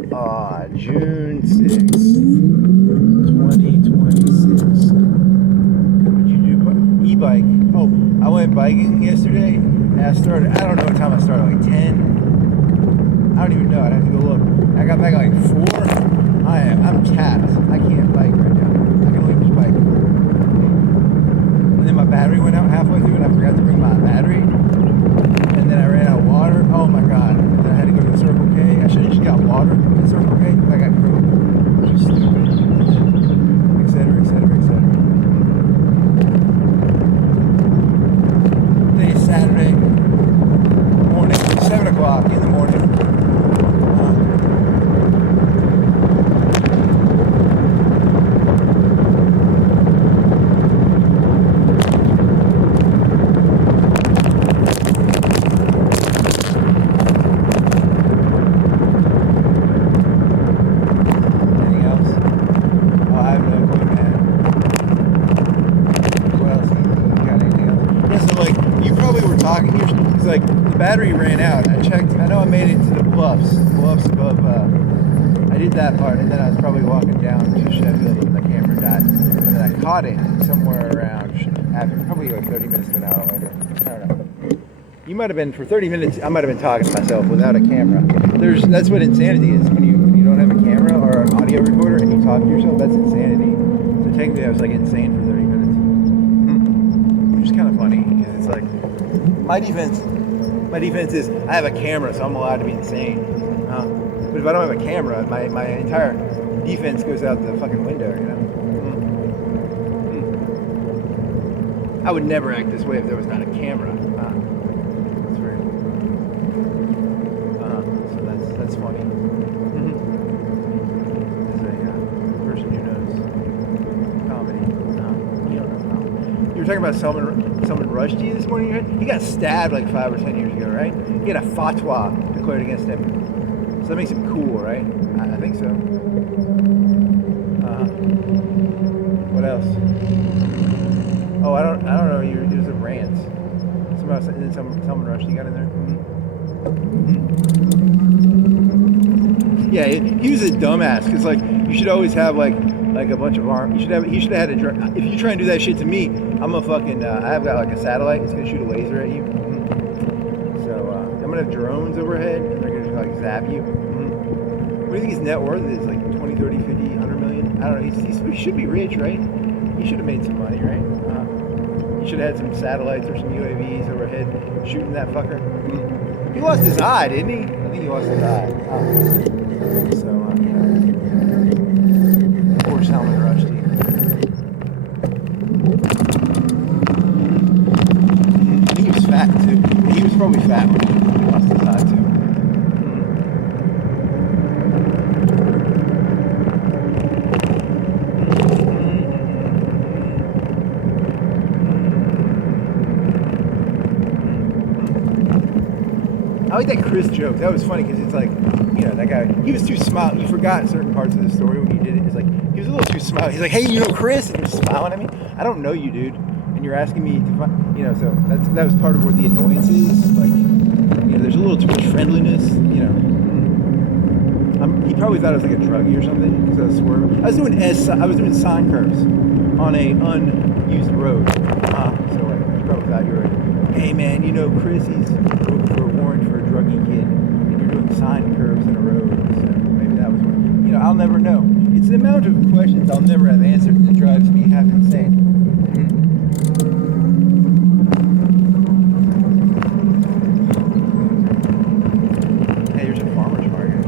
June 6th, 2026. What'd you do? E-bike. Oh, I went biking yesterday, and I don't know what time I started, like 10? I don't even know, I'd have to go look. I got back at like 4. I'm tapped. I can't bike right now. I can only e-bike. And then my battery went out halfway through, and I forgot to bring my battery. And then I ran out of water. Oh my god. And then I had to go to the Circle K. I should have just got water at the Circle K. I got Coke. Which is stupid. Etc. Today is Saturday morning. 7 o'clock in the morning. Battery ran out. I checked. I know I made it to the bluffs above. I did that part, and then I was probably walking down to Sheffield when the camera died, and then I caught it somewhere around after probably like 30 minutes to an hour later. I don't know. You might have been for 30 minutes. I might have been talking to myself without a camera. That's what insanity is. When you don't have a camera or an audio recorder and you talk to yourself, that's insanity. So technically, I was like insane for 30 minutes, which is kind of funny because it's like my defense is I have a camera, so I'm allowed to be insane. But if I don't have a camera, my entire defense goes out the fucking window, you know? I would never act this way if there was not a camera. That's weird. So that's funny. As a person who knows comedy. You don't know comedy. You were talking about Salman Rushdie this morning. He got stabbed like 5 or 10 years ago, right? He had a fatwa declared against him, so that makes him cool, right? I think so. What else? Oh, I don't know. There's a rant. Salman Rushdie got in there. Yeah, he was a dumbass because like you should always have like a bunch of arms. He should have had a drone. If you try and do that shit to me, I'm a fucking. I've got like a satellite. It's gonna shoot a laser at you. So I'm gonna have drones overhead, and they're gonna just like zap you. What do you think his net worth is? Like 20, 30, 50, 100 million? I don't know. He should be rich, right? He should have made some money, right? He should have had some satellites or some UAVs overhead shooting that fucker. He lost his eye, didn't he? I think he lost his eye. So poor Salman Rushdie. I think he was fat too. He was probably fat when he lost his eye too. I like that Chris joke. That was funny because it's like, you know, that guy, he was too smiled. You forgot certain parts of the story when you did it. It's like, he was a little too smiled. He's like, hey, you know Chris? And he was smiling at me. I don't know you, dude. And you're asking me to find, you know, so that was part of what the annoyance is. Like, you know, there's a little too much friendliness, you know. He probably thought I was like a druggie or something because I was swerving. I was doing sign curves on a unused road. So like, he probably thought you were, hey man, you know Chris, he's looking for a warrant for a druggy kid, and you're doing sign curves in a road. So maybe that was what, you know, I'll never know. It's the amount of questions I'll never have answered that drives me half insane. Hey, here's a farmer's market.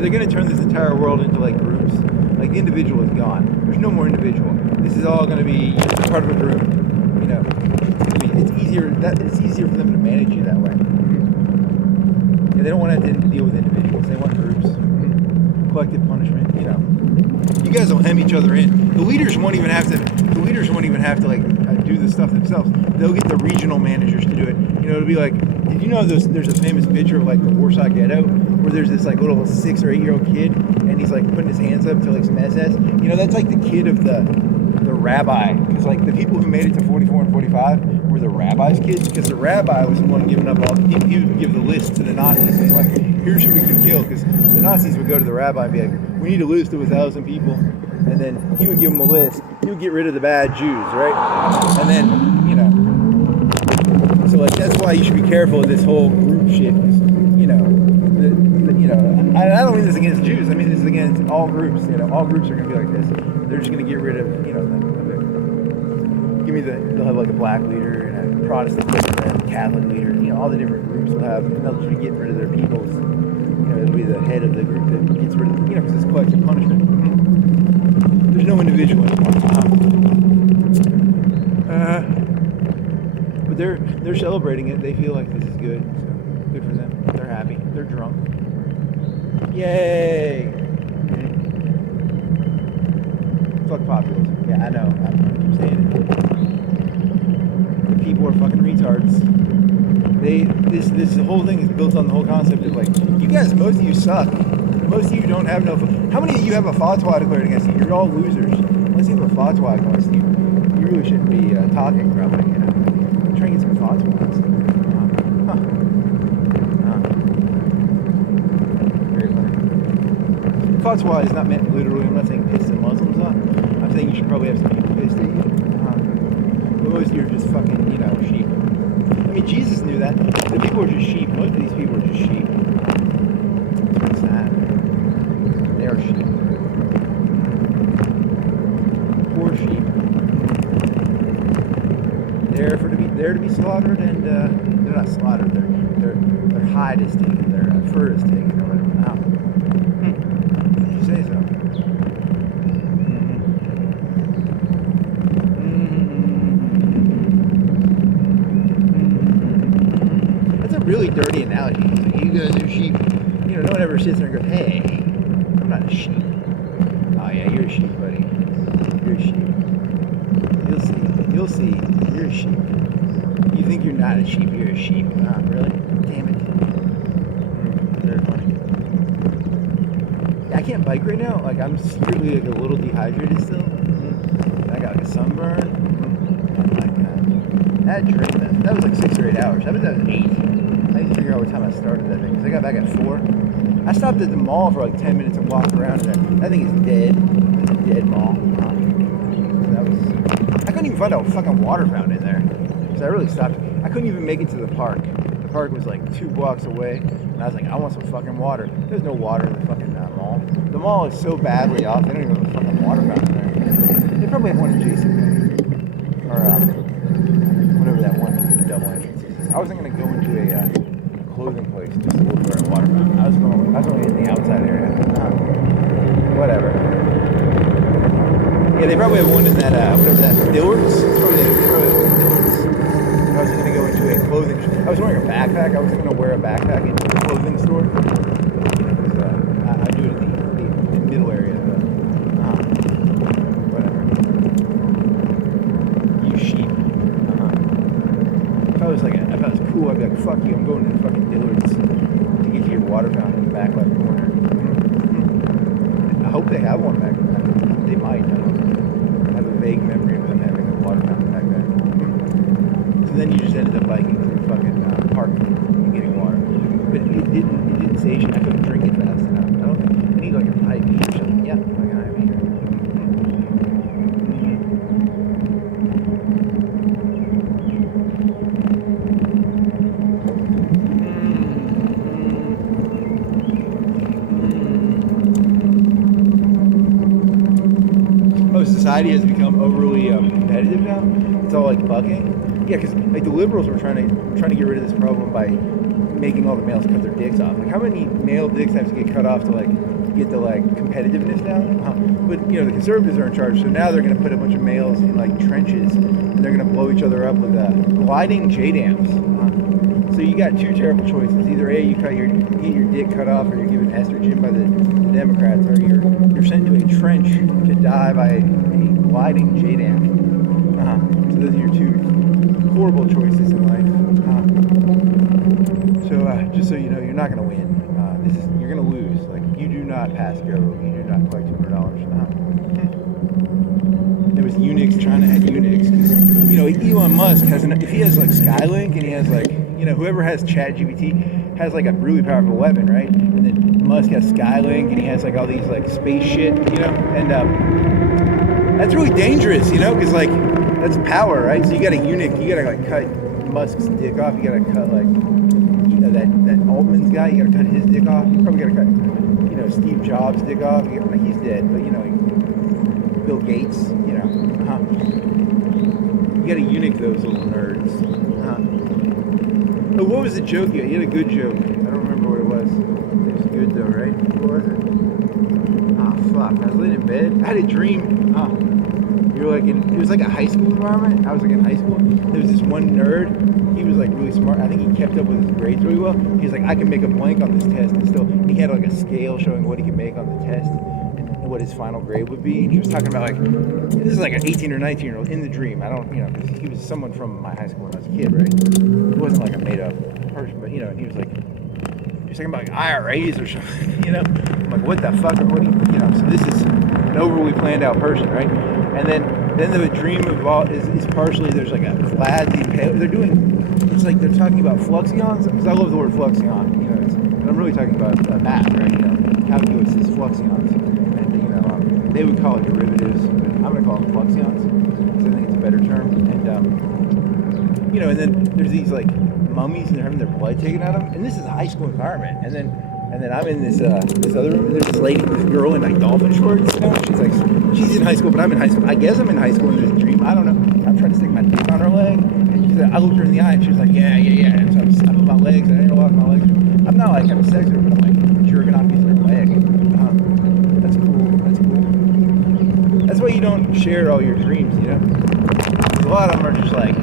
Yeah, they're going to turn this entire world into like groups. Like the individual is gone. There's no more individual. This is all going to be part of a group. You know, it's easier. It's easier for them to manage you that way. Yeah, they don't want to deal with individuals. They want groups. Collective punishment. You know, you guys will hem each other in. The leaders won't even have to. The leaders won't even have to like do the stuff themselves. They'll get the regional managers to do it. You know, it'll be like, did you know there's a famous picture of like the Warsaw Ghetto where there's this like little 6 or 8 year old kid and he's like putting his hands up to like some SS. You know, that's like the kid of the rabbi, because like the people who made it to 44 and 45 were the rabbi's kids, because the rabbi was the one giving up all. He would give the list to the Nazis and like, here's who we can kill, because the Nazis would go to the rabbi and be like, we need a list of 1,000 people, and then he would give them a list. He would get rid of the bad Jews, right? And then, you know, so like that's why you should be careful of this whole group shit, because you know, I don't mean this against Jews. I mean this against all groups. You know, all groups are going to be like this. They're just going to get rid of, you know, they'll have like a black leader and a Protestant leader and a Catholic leader. You know, all the different groups will have, and they'll just be getting rid of their peoples. You know, it'll be the head of the group that gets rid of, you know, because it's collective punishment. There's no individual anymore. But they're celebrating it. They feel like this is good. So good for them. They're happy. They're drunk. Yay! Fuck populism. Yeah, I know. I'm saying it. The people are fucking retards. This whole thing is built on the whole concept of like, you guys, most of you suck. Most of you don't have no. How many of you have a fatwa declared against you? You're all losers. Unless you have a fatwa against you, you really shouldn't be talking, probably. You know, I'm trying to get some fatwas. Very funny. Fatwa is not meant literally. I'm not saying piss the Muslims off. I'm saying you should probably have some people pissed at you. But most of you are just fucking, you know, sheep. I mean, Jesus knew that. The people are just sheep. Most of these people are just sheep. It's sad. They are sheep. Poor sheep. There to be slaughtered, and they're not slaughtered. Their hide is taken. Their fur is taken, or whatever. Wow. You say so. Really dirty analogy. Like, you guys are sheep. You know, no one ever sits there and goes, hey, I'm not a sheep. Oh yeah, you're a sheep, buddy. You're a sheep. You'll see. You're a sheep. You think you're not a sheep, you're a sheep. Really? Damn it. Very funny. Yeah, I can't bike right now. Like, I'm secretly like a little dehydrated still. I got like a sunburn. Oh my god. That dream, that was like 6 or 8 hours. I bet that was 8. I need to figure out what time I started that thing, because I got back at 4. I stopped at the mall for like 10 minutes and walked around, and that thing is dead. It's a dead mall. I couldn't even find a fucking water fountain in there, because I really stopped. I couldn't even make it to the park. The park was like 2 blocks away, and I was like, I want some fucking water. There's no water in the fucking mall. The mall is so badly off, they don't even have a fucking water fountain there. They probably have one in JCPenney, or whatever that one with the double entrance is. I wasn't going to go into a clothing place just to look for a water fountain. I was going in the outside area. Whatever. Yeah, they probably have one in that, whatever that, Dillard's? It's probably one in Dillard's. I was going to go into a clothing store. I was wearing a backpack. I was going to wear a backpack into a clothing store. Because I do it in the middle area. Whatever. You sheep. If I was cool, I'd be like, fuck you, I'm going to the fucking Dillard's to get to your water fountain in the back left corner. I hope they have one back there. They might. I have a vague memory of them having a water fountain back then. So then you just ended up biking through the fucking park and getting water. But it didn't station. I couldn't drink it fast enough. I don't think. I need like an IV or something. Yeah, like an IV. Society has become overly competitive now. It's all like bucking. Yeah, because like the liberals were trying to get rid of this problem by making all the males cut their dicks off. Like, how many male dicks have to get cut off to like get the like competitiveness down? But you know, the conservatives are in charge, so now they're going to put a bunch of males in like trenches, and they're going to blow each other up with gliding J-dams. So you got two terrible choices: either A, you get your dick cut off, or you're given estrogen by the Democrats, or you're sent to a trench to die by a gliding J-dam. So those are your two horrible choices in life. So just so you know, you're not going to win. You're going to lose. Like, you do not pass go. You do not collect $200. There was eunuchs trying to add eunuchs. You know, Elon Musk if he has like Skylink, and he has like, you know, whoever has ChatGPT has like a really powerful weapon, right? And then Musk has Skylink, and he has like all these like space shit, you know, and that's really dangerous, you know, because like that's power, right? So you got a eunuch, you gotta like cut Musk's dick off, you gotta cut like, you know, that Altman's guy, you gotta cut his dick off. You probably gotta cut, you know, Steve Jobs' dick off. He's dead, but you know, Bill Gates, you know, you gotta eunuch those little nerds. Oh, what was the joke? You had a good joke. I don't remember what it was. It was good though, right? What was it? Ah, fuck. I was laying in bed. I had a dream. It was like a high school environment. I was like in high school. There was this one nerd. He was like really smart. I think he kept up with his grades really well. He was like, I can make a blank on this test, and he had like a scale showing what he could make on the test and what his final grade would be. And he was talking about like, this is like an 18 or 19-year-old in the dream. I don't, you know, because he was someone from my high school when I was a kid, right? It wasn't like a made up person, but you know, he was talking about like IRAs or something, you know. I'm like, what the fuck? Or what do you know? So this is an overly planned out person, right? And then the dream of all is partially there's like a clad they're doing. It's like they're talking about fluxions, because I love the word fluxion, you know. And I'm really talking about math, right? You know, calculus is fluxions, and you know, they would call it derivatives, but I'm going to call them fluxions because I think it's a better term. And you know, and then there's these like mummies, and they're having their blood taken out of them, and this is a high school environment. And then I'm in this other room, and there's this girl in like dolphin shorts. You know? She's in high school, but I'm in high school. I guess I'm in high school in this dream. I don't know. I'm trying to stick my dick on her leg, and I looked her in the eye, and she was like, yeah. And so I put my legs, and I didn't walk my legs. I'm not like having sex with her, but I'm like jerking off using her leg. That's cool. That's why you don't share all your dreams, you know. A lot of them are just like,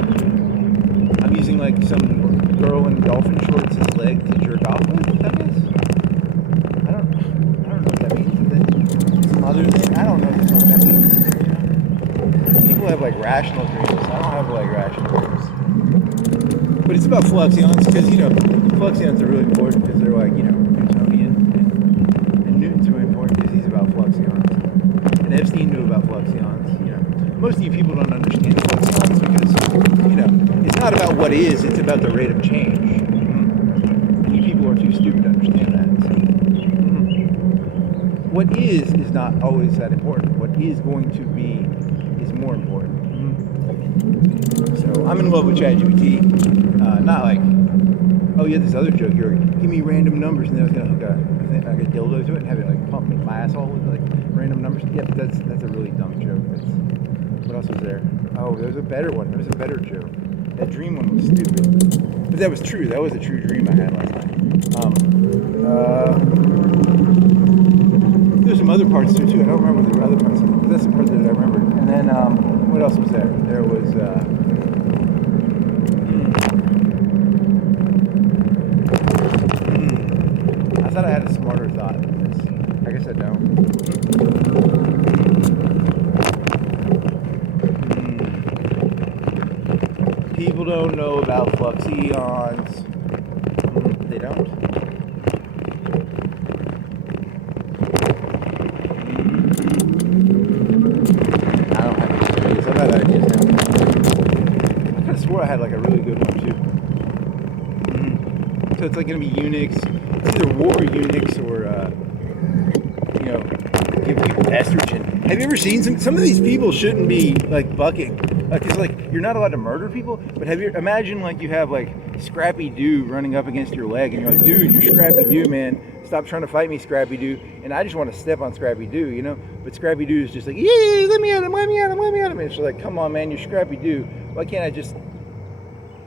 I'm using like some girl in dolphin shorts' leg to jerk off with. That is. I don't know what that means. Is it some other thing? I don't know what that means. People have like rational dreams. I don't have like rational dreams. But it's about fluxions, because you know, fluxions are really important because they're like, you know, Newtonian, and Newton's really important because he's about fluxions. And Epstein knew about fluxions. You know, most of you people don't understand fluxions because, you know, it's not about what is, it's about the rate of change. You people are too stupid to understand that. So, what is not always that important. What is going to be is more important. So I'm in love with ChatGPT. Not like, oh yeah, this other joke here. Give me random numbers, and then I was gonna hook a dildo to it and have it like pump my asshole with like random numbers. Yeah, but that's a really dumb joke. What else was there? Oh, there was a better one. There was a better joke. That dream one was stupid, but that was true. That was a true dream I had last night. There's some other parts to it too. I don't remember the other parts, but that's the part that I remember. And then what else was there? There was. I thought I had a smarter thought than this. I guess I don't. People don't know about fluxions. They don't. I don't have any ideas. I've had ideas now. I could have swore I had like a really good one too. So it's like going to be eunuchs. It's either war eunuchs or, you know, give people estrogen. Have you ever seen some of these people shouldn't be like bucking? Because like you're not allowed to murder people, but imagine like you have like Scrappy-Doo running up against your leg, and you're like, dude, you're Scrappy-Doo, man. Stop trying to fight me, Scrappy-Doo. And I just want to step on Scrappy-Doo, you know. But Scrappy-Doo is just like, yeah, let me at him. And it's like, come on, man, you're Scrappy-Doo. Why can't I just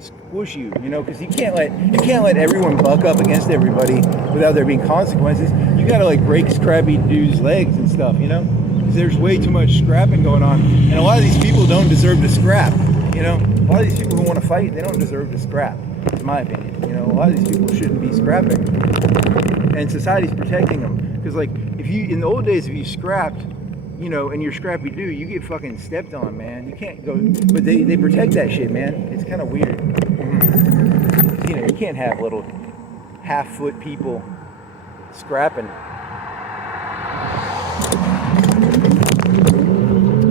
squish you, you know, because you can't let everyone buck up against everybody without there being consequences. You gotta like break Scrappy-Doo's legs and stuff, you know, because there's way too much scrapping going on, and a lot of these people don't deserve to scrap, you know. A lot of these people who want to fight, they don't deserve to scrap, in my opinion. You know, a lot of these people shouldn't be scrapping, and society's protecting them. Because like, if you in the old days, if you scrapped, you know, and you're Scrappy-Doo, you get fucking stepped on, man. You can't go, but they protect that shit, man. It's kind of weird. You know, you can't have little half-foot people scrapping.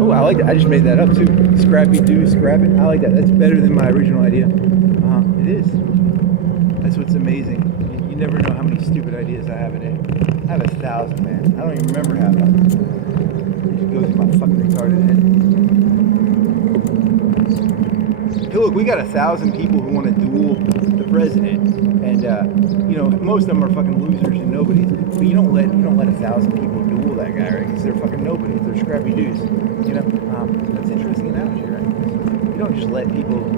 Oh, I like that. I just made that up too. Scrappy-Doo Scrapping. I like that. That's better than my original idea. It is. That's what's amazing. You never know how many stupid ideas I have a day. I have 1,000, man. I don't even remember half of them. It just goes in my fucking retarded head. Hey, look, we got 1,000 people who want to duel the president, and you know, most of them are fucking losers and nobodies. But you don't let 1,000 people duel that guy, right? Because they're fucking nobodies. They're Scrappy-Doos. You know, that's an interesting analogy, right? You don't just let people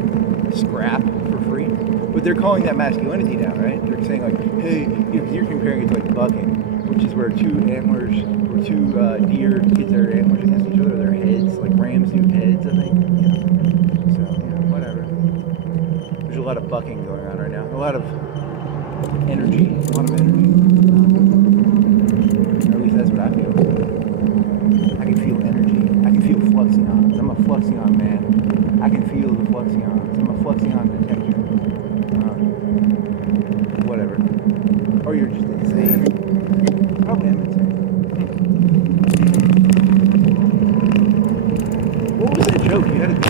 scrap for free. But they're calling that masculinity now, right? They're saying like, hey, you know, you're comparing it to like bucking, which is where two deer get their antlers against each other, their heads, like rams do heads, I think. Yeah. So, you know, whatever. There's a lot of bucking going on right now. A lot of energy. Or at least that's what I feel. I can feel energy. I can feel fluxions. I'm a fluxion man. I can feel the fluxions. I'm a fluxion detector. Whatever. Or you're just insane. Probably am insane. What was that joke? You had a joke.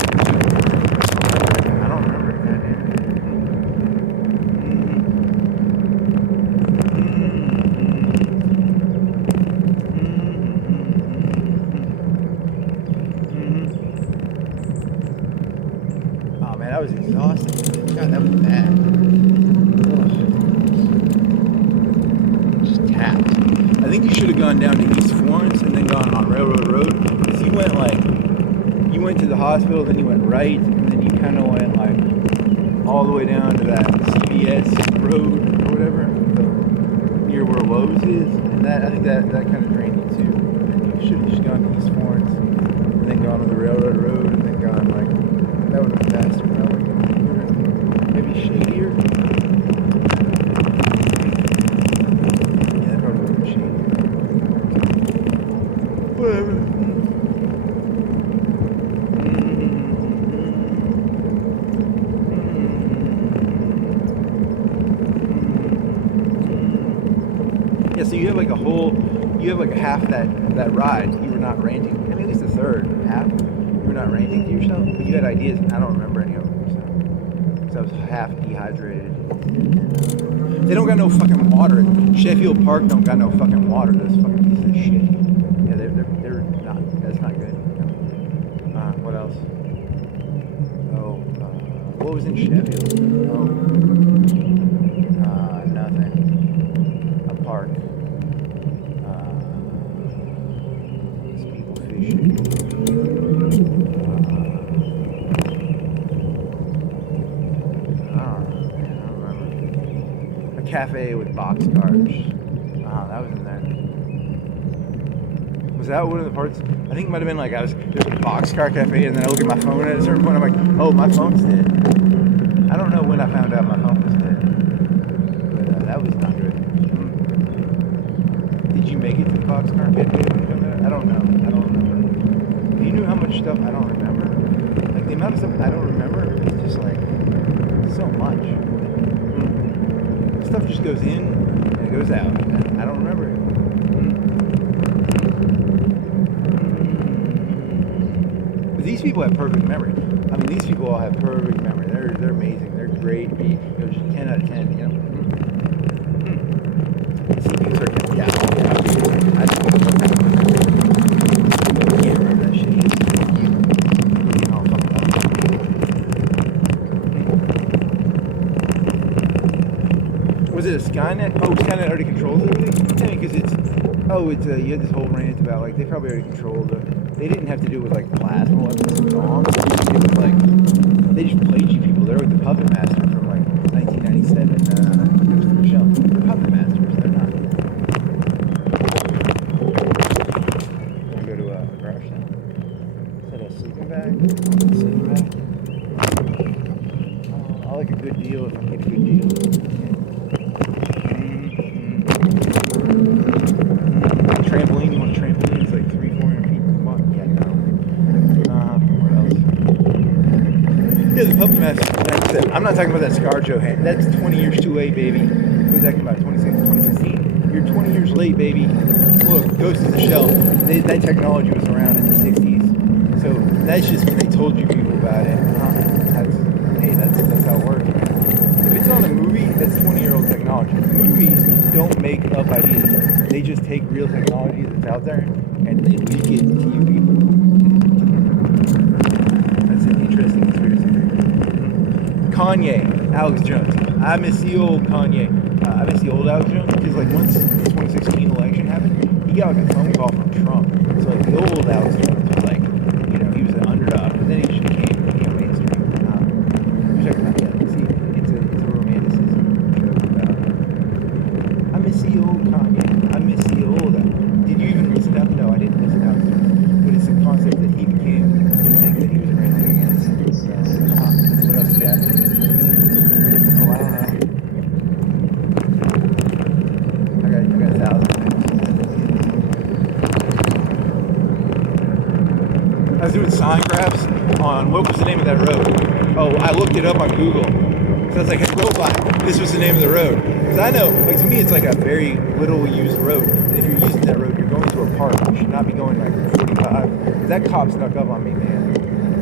I don't remember that. Oh man, that was exhausting. God, that was bad. I think you should have gone down to East Florence and then gone on Railroad Road, because you went to the hospital, then you went right, and then you kind of went like all the way down to that CVS road or whatever, near where Lowe's is, and I think that kind of drained you too. And you should have just gone to East Florence and then gone on the Railroad Road and then gone like, that would have been faster probably. Maybe shadier. Whatever. Yeah, so you have like a half that ride. You were not ranting. I mean, at least a third, half. You were not ranting to yourself, but you had ideas, and I don't remember any of them. So I was half dehydrated. They don't got no fucking water. Sheffield Park don't got no fucking water. Those fucking pieces of shit. Yeah, they're not. That's not good. What else? Oh, what was in Sheffield? Oh, nothing. A park. People fishing. I don't remember. A cafe with boxcars. That was in there. Was that one of the parts? I think it might have been like there's a boxcar cafe, and then I look at my phone at a certain point. I'm like, oh, my phone's dead. I don't know when I found out my phone was dead, but that was not good. Did you make it to the boxcar cafe when you found that? I don't know. I don't remember. You knew how much stuff I don't remember. Like the amount of stuff I don't remember is just like so much. Stuff just goes in and it goes out, and I don't remember it. But these people have perfect memory. I mean, these people all have perfect memory. They're amazing. They're great. They're just 10 out of 10. You know. CPUs are yeah. I can't remember that shit. Was it a Skynet? Oh, Skynet already controls everything? Yeah, because it's you had this whole rant about like they probably already controlled it. They didn't have to do it with like plasma weapons and bombs. It was like They just played you people. They're like the Puppet Master from like 1997 Ghost in the Shell. They're Puppet Masters. They're not. Wanna go to a garage now? Is that a sleeping bag? Sleeping bag? I like a good deal if I get a good deal. Trampoline, you want a trampoline? It's like 300-400 feet. Come on. Yeah, no. What else? Yeah, the Puppet Master. I'm not talking about that ScarJo hand. That's 20 years too late, baby. What was that about? 2016? You're 20 years late, baby. Look, Ghost in the Shell. That technology was around in the 60s. So that's just when they told you people about it. That's how it works. If it's on a movie, that's 20-year-old technology. Movies don't make up ideas. They just take real technology that's out there and they leak it to you people. That's an interesting conspiracy theory. Kanye, Alex Jones. I miss the old Kanye. I miss the old Alex Jones because like once the 2016 election happened, he got like a phone call from Trump. So like the old Alex Jones was like, you know, he was an underdog, but then he just became mainstream. Check it out. Yeah, see, it's a romanticism joke about. I miss the old Kanye. I miss the old. Did you even listen up? No, I didn't listen up. But it's the concept that he became the thing that he was railing against. So, what else you got? Oh, I don't know. I got 1,000 things. I was doing sign grabs on, what was the name of that road? Oh, I looked it up on Google. So I was like, hey, robot, this was the name of the road. Because I know, like to me, it's like a very little used road. And if you're using that road, you're going to a park. You should not be going like 45. Because that cop snuck up on me, man.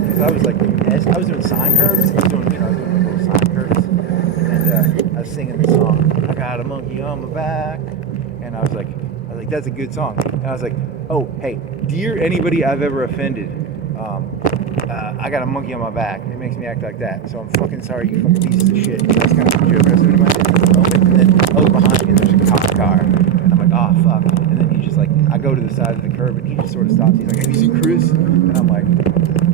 Because I was like, I was doing sign curves. I was doing like little sign curves. And I was singing the song, I got a monkey on my back. And I was like, that's a good song. And I was like, oh, hey, dear anybody I've ever offended, I got a monkey on my back. It makes me act like that. So I'm fucking sorry, you fucking pieces of shit. That's kind of a joke I was doing in my head at the moment. And then, behind me, there's a cop car. And I'm like, oh, fuck. And then he just like, I go to the side of the curb and he just sort of stops. He's like, have you seen Chris? And I'm like,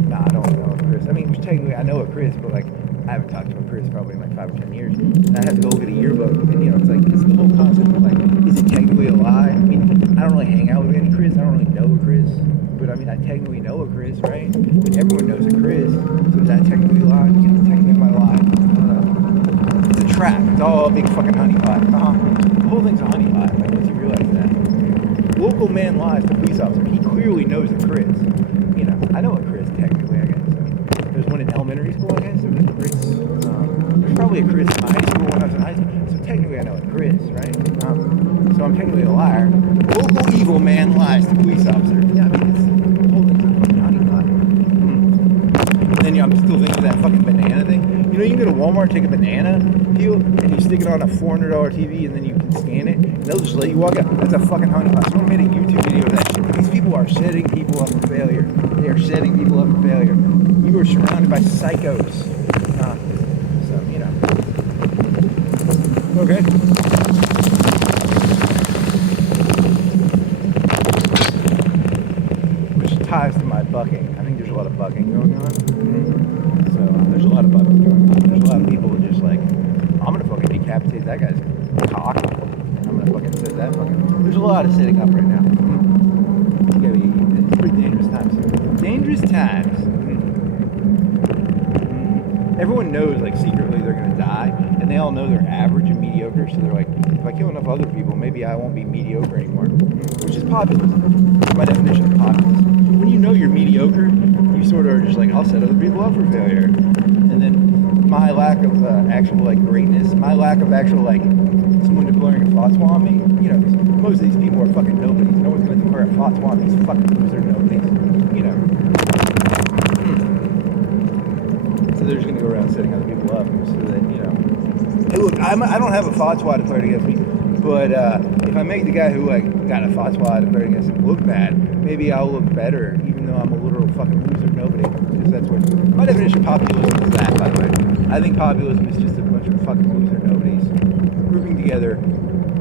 nah, I don't know Chris. I mean, technically I know a Chris, but like, I haven't talked to a Chris probably in like 5 or 10 years. And I have to go look at a yearbook. And you know, it's like, it's the whole concept of like, is it technically a lie? I mean, I don't really hang out with any Chris. I don't really know a Chris. But I mean, I technically know a Chris, right? But everyone knows a Chris. So is that technically a lie? You know, technically my lie. I don't know. It's a trap. It's all a big fucking honeypot. The whole thing's a honeypot. Like, once you realize that. Local man lies to police officer. He clearly knows a Chris. You know, I know a Chris technically, I guess. I mean, there's one in elementary school, I guess. There's a Chris. There's probably a Chris in high school when I was in high school. So technically I know a Chris, right? So I'm technically a liar. Local evil man lies to police officer. Yeah, I mean, it's holding to a fucking honeypot. And then I'm still thinking of that fucking banana thing. You know, you can go to Walmart, take a banana peel, and you stick it on a $400 TV, and then you can scan it, and they'll just let you walk out. That's a fucking honeypot. Someone made a YouTube video of that shit. These people are setting people up for failure. They are setting people up for failure. You are surrounded by psychos. So, you know. Okay. Ties to my bucking. I think there's a lot of bucking going on. So there's a lot of bucking going on. There's a lot of people just like, I'm gonna fucking decapitate that guy's cock. I'm gonna fucking set that fucking. There's a lot of setting up right now. It's pretty dangerous times. Dangerous times. Everyone knows like secretly they're gonna die, and they all know they're average and mediocre. So they're like, if I kill enough other people, maybe I won't be mediocre anymore. Which is populism. That's my definition of populism. When you know you're mediocre, you sort of are just like, I'll set other people up for failure. And then my lack of actual like greatness, my lack of actual like someone declaring a fatwa on me, you know, most of these people are fucking nobodies. No one's going to declare a fatwa on these fucking loser nobodies, you know. So they're just going to go around setting other people up so that, you know. Hey, look, I don't have a fatwa declared against me, but if I make the guy who like got a fatwa declared against him look bad, maybe I'll look better, even though I'm a literal fucking loser nobody. Because that's what my definition of populism is. That, by the way, I think populism is just a bunch of fucking loser nobodies grouping together.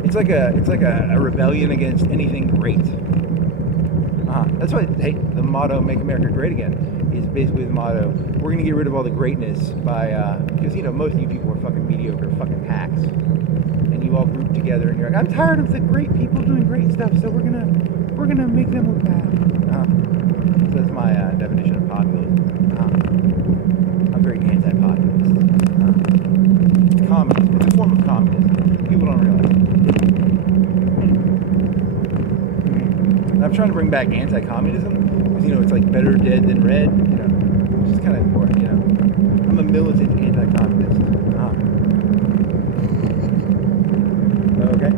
It's like a rebellion against anything great. That's why, hey, the motto "Make America Great Again" is basically the motto, we're going to get rid of all the greatness by, because, you know, most of you people are fucking mediocre fucking hacks. And you all group together and you're like, I'm tired of the great people doing great stuff, so we're gonna make them look bad. So that's my definition of populism. I'm very anti-populist. It's communism. It's a form of communism. People don't realize it. And I'm trying to bring back anti-communism because, you know, it's like better dead than red. You know, which is kind of important. You know, I'm a militant anti-communist. Okay.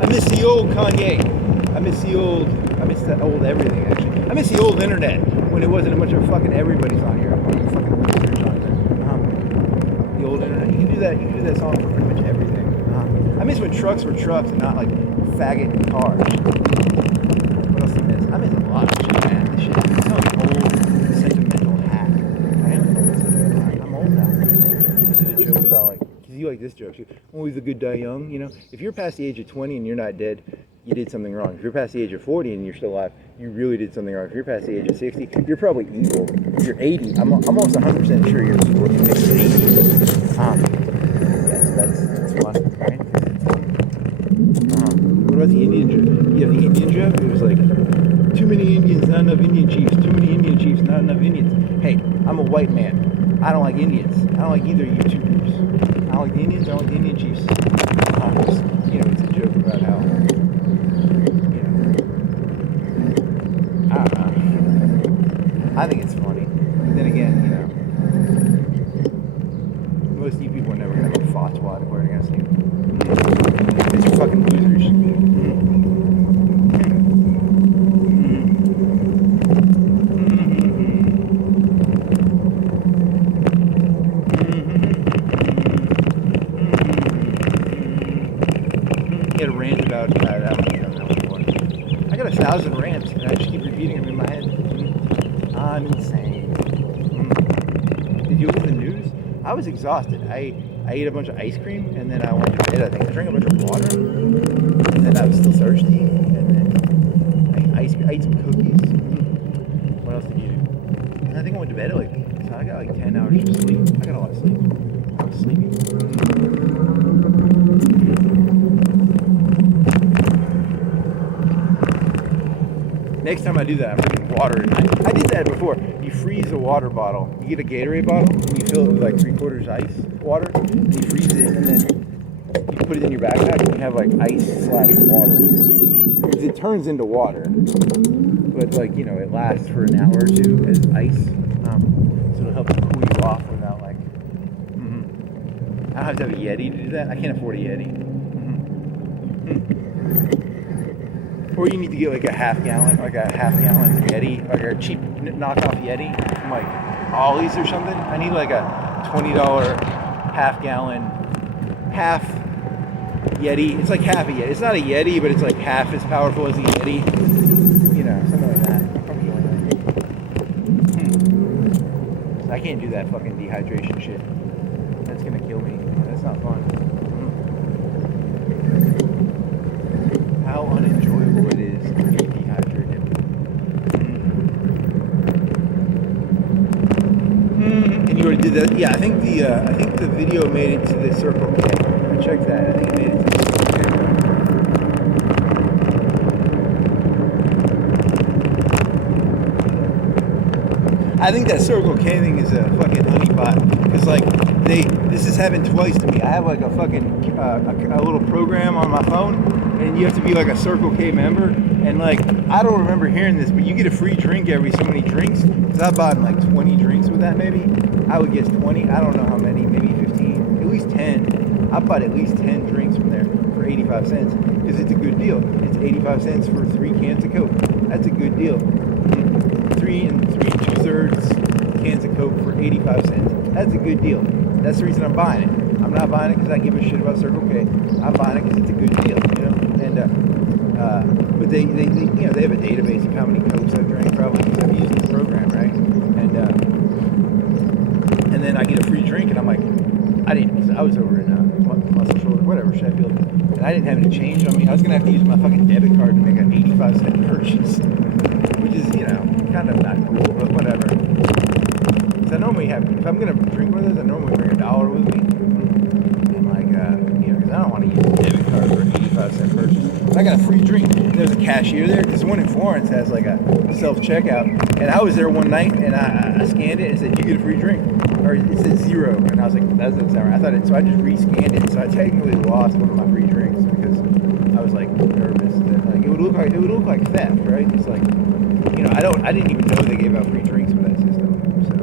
I miss the old Kanye. I miss the old everything, actually. I miss the old internet when it wasn't a bunch of fucking everybody's on here. Fucking losers on there. The old internet. You can do that song for pretty much everything. I miss when trucks were trucks and not like faggot cars. What else do I miss? I miss a lot of shit, man. This shit is so old, sentimental hack. I am old. I'm old now. I did a joke about like, because you like this joke. Always a good die young, you know? If you're past the age of 20 and you're not dead, you did something wrong. If you're past the age of 40 and you're still alive, you really did something wrong. If you're past the age of 60, you're probably evil. If you're 80, I'm almost 100% sure you're evil. If you're 80. Yeah, so that's fun, right? What about the Indian joke? You have the Indian joke? It was like, too many Indians, not enough Indian chiefs. Too many Indian chiefs, not enough Indians. Hey, I'm a white man. I don't like Indians. I don't like either of you two groups. I don't like the Indians, I don't like the Indian chiefs. You know, it's a joke about how, you know, I don't know. I think it's funny. But then again, you know, most of you people are never going to have a fatwa according to you. Because you're fucking losers. Get a rant about that. I got 1,000 rants and I just keep repeating them in my head. I'm insane. Did you look at the news? I was exhausted. I ate a bunch of ice cream and then I went to bed. I think I drank a bunch of water and then I was still thirsty and then I ate some cookies. What else did you do? And I think I went to bed at like, so I got like 10 hours of sleep. I got a lot of sleep. I was sleepy. Next time I do that, I'm drinking water. I did that before. You freeze a water bottle. You get a Gatorade bottle, and you fill it with like 3/4 ice water, and you freeze it, and then you put it in your backpack, and you have like ice/water. Because it turns into water, but like, you know, it lasts for an hour or two as ice, so it'll help cool you off without like. I don't have to have a Yeti to do that. I can't afford a Yeti. Or you need to get like a half gallon Yeti, like a cheap knockoff Yeti from like Ollie's or something. I need like a $20 half Yeti. It's like half a Yeti. It's not a Yeti, but it's like half as powerful as a Yeti. You know, something like that. I can't do that fucking dehydration shit. That's gonna kill me. That's not fun. How unenjoyable it is to be dehydrated. And you already did that? Yeah, I think the video made it to the Circle K. I checked that. I think it made it to the Circle K. I think that Circle K thing is a fucking honeypot. Because like this has happened twice to me. I have like a fucking a little program on my phone, and you have to be like a Circle K member. And like, I don't remember hearing this, but you get a free drink every so many drinks. Because I bought like 20 drinks with that, maybe. I would guess 20. I don't know how many. Maybe 15. At least 10. I bought at least 10 drinks from there for 85 cents. Because it's a good deal. It's 85 cents for 3 cans of Coke. That's a good deal. 3 2/3 cans of Coke for 85 cents. That's a good deal. That's the reason I'm buying it. I'm not buying it because I give a shit about Circle K. I'm buying it because it's a good deal, you know. And but they you know, they have a database of how many Cokes I've drank, probably because I'm using the program, right? And then I get a free drink, and I'm like, I I didn't, because I was over in Muscle Shoals, whatever, Sheffield, and I didn't have any change on me. I was gonna have to use my fucking debit card to make an 85-cent purchase, which is, you know, kind of not cool, but whatever. Because I normally have, if I'm gonna drink one of those, I normally bring $1 with me, and like, you know, because I don't want to use a debit card for an 85-cent purchase. But I got a free drink. There's a cashier there, because the one in Florence has like a self-checkout, and I was there one night, and I scanned it and said, you get a free drink. Or it said 0, and I was like, that doesn't sound right. I thought it, so I just rescanned it. So I technically lost one of my free drinks because I was like nervous that like it would look like theft, right? It's like, you know, I didn't even know they gave out free drinks for that system. So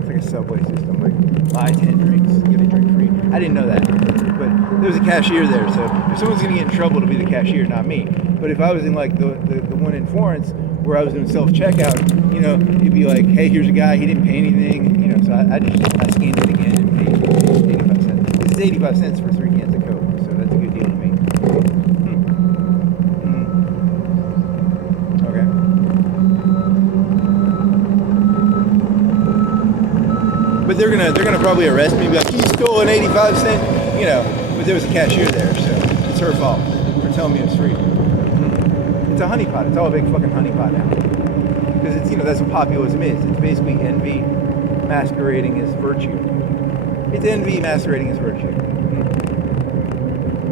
it's like a Subway system, like buy 10 drinks, get a drink free. I didn't know that, but there was a cashier there. So if someone's gonna get in trouble, it'll be the cashier, not me. But if I was in like the one in Florence where I was doing self-checkout, you know, it'd be like, hey, here's a guy, he didn't pay anything, you know, so I scanned it again and paid 85 cents. This is 85 cents for 3 cans of Coke, so that's a good deal to me. Okay. But they're gonna probably arrest me and be like, you stole an 85-cent, you know, but there was a cashier there, so it's her fault for telling me it was free. It's a honeypot. It's all a big fucking honeypot now. Because it's, you know, that's what populism is. It's basically envy masquerading as virtue. It's envy masquerading as virtue.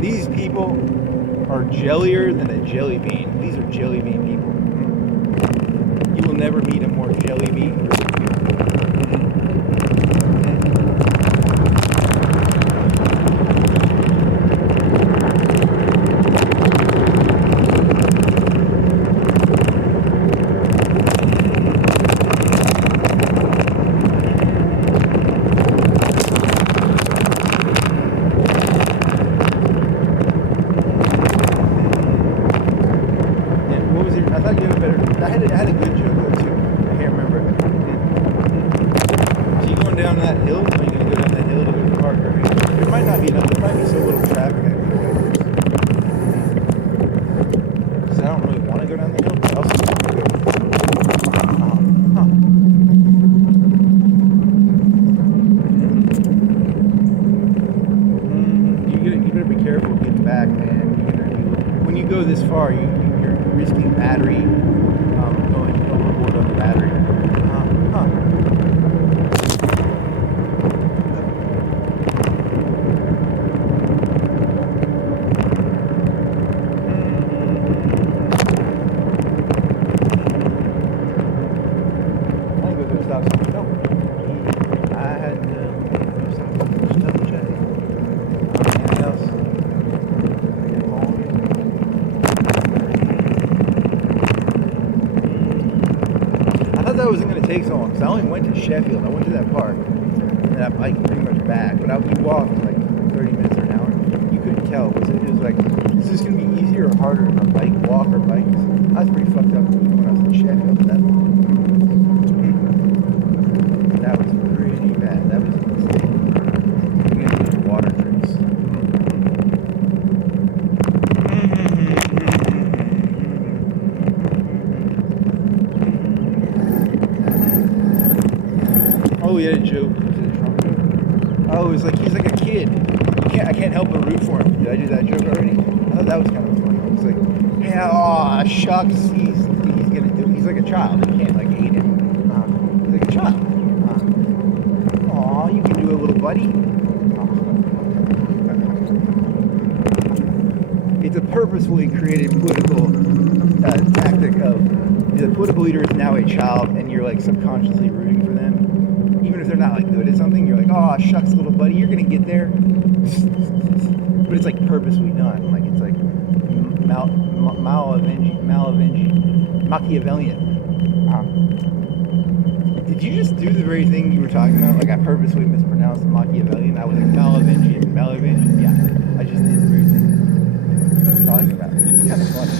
These people are jellier than a jelly bean. These are jelly bean people. You will never meet a more jelly bean group of people. I had a good joke though too. I can't remember. So you going down that hill? Or are you gonna go down that hill to go to the park? Right? There might not be enough. There might be so little traffic. Because I don't really want to go down the hill, but I also want to go. You better be careful getting back, man. When you go this far, you're risking battery. Going overboard on the battery. I think we're going to stop something. No. I had to stop something. Just double check. Anything else? I wasn't going to take so long because I only went to Sheffield. I went to that park and I biked pretty much back, but we walked like 30 minutes or an hour. You couldn't tell. It was like, is this going to be easier or harder if I walk or bike? I was pretty fucked up when I was in Sheffield. That was pretty bad. That was a mistake. We had to get water drinks. Oh, he had a joke. Was it a Trump joke? Oh, it was like he's like a kid. I can't help but root for him. Did I do that joke already? I thought that was kind of funny. It's like, hey, oh shucks, he's gonna do. He's like a child. You can't like hate him. He's like a child. Aw, you can do it, little buddy. It's a purposefully created political tactic of the political leader is now a child, and you're like subconsciously rooting for them. Even if they're not like good at something, you're like, oh shucks, little buddy, you're gonna get there. But it's like purposely done. Like it's like Machiavellian. Did you just do the very thing you were talking about? Like I purposely mispronounced Machiavellian. I was like Malavengian. Yeah, I just did the very thing I was talking about, which is kind of funny.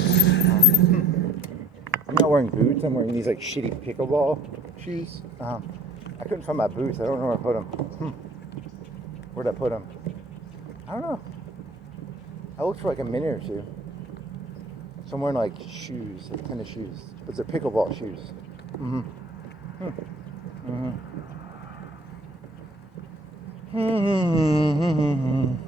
I'm not wearing boots. I'm wearing these like shitty pickleball shoes. I couldn't find my boots. I don't know where I put them. Where'd I put them? I don't know. I looked for like a minute or two. So I'm wearing like shoes, like tennis shoes, but they're pickleball shoes. I'm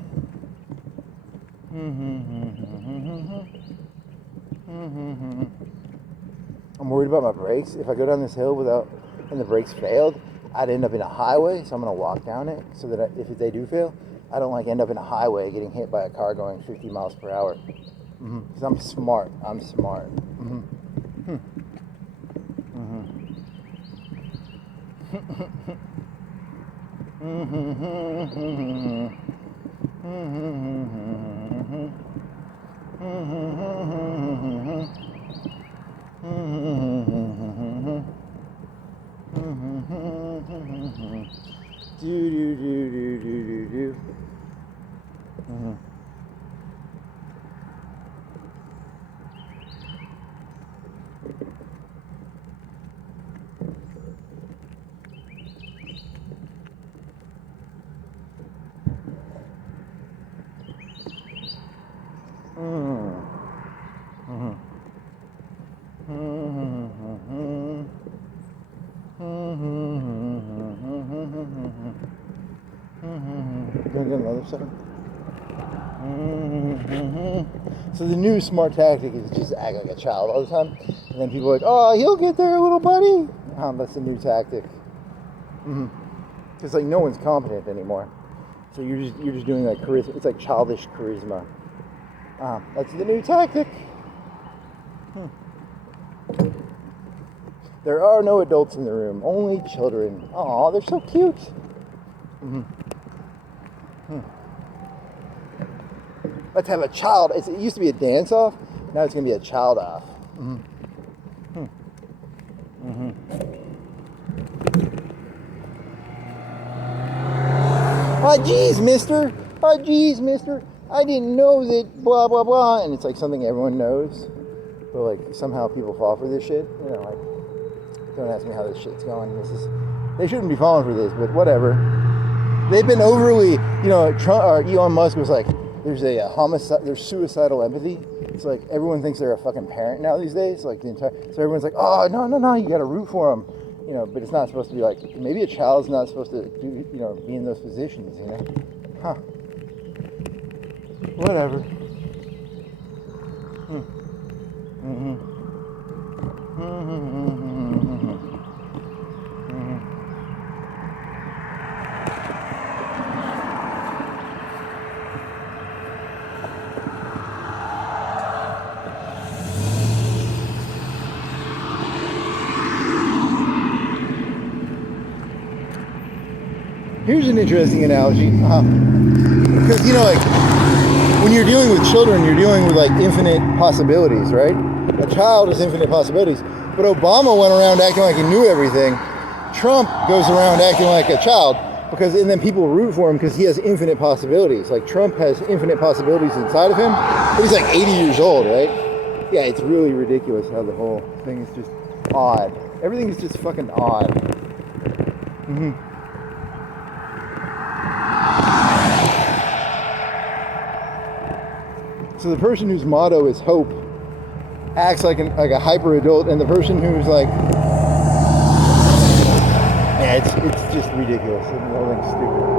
worried about my brakes. If I go down this hill and the brakes failed, I'd end up in a highway, so I'm gonna walk down it so that if they do fail, I don't like end up in a highway getting hit by a car going 50 miles per hour. Because I'm smart. So the new smart tactic is just act like a child all the time, and then people are like, "Oh, he'll get there, little buddy." That's the new tactic. Because like no one's competent anymore, so you're just doing like charisma. It's like childish charisma. That's the new tactic. There are no adults in the room, only children. Aw, they're so cute. Let's have a child. It used to be a dance off. Now it's gonna be a child off. Oh, geez, mister. Oh, geez, mister. I didn't know that blah, blah, blah. And it's like something everyone knows. But like somehow people fall for this shit. You know, like, don't ask me how this shit's going. They shouldn't be falling for this, but whatever. They've been overly, Trump, Elon Musk was like, there's there's suicidal empathy. It's like everyone thinks they're a fucking parent now these days. Like so everyone's like, oh, no, you gotta root for them. But it's not supposed to be like, maybe a child's not supposed to do, be in those positions, Whatever. Here's an interesting analogy. Because, like, when you're dealing with children, you're dealing with, like, infinite possibilities, right? A child is infinite possibilities. But Obama went around acting like he knew everything. Trump goes around acting like a child, and then people root for him because he has infinite possibilities. Like, Trump has infinite possibilities inside of him, but he's, like, 80 years old, right? Yeah, it's really ridiculous how the whole thing is just odd. Everything is just fucking odd. So the person whose motto is hope acts like a hyper adult, and the person who's like, it's just ridiculous. The whole thing's stupid.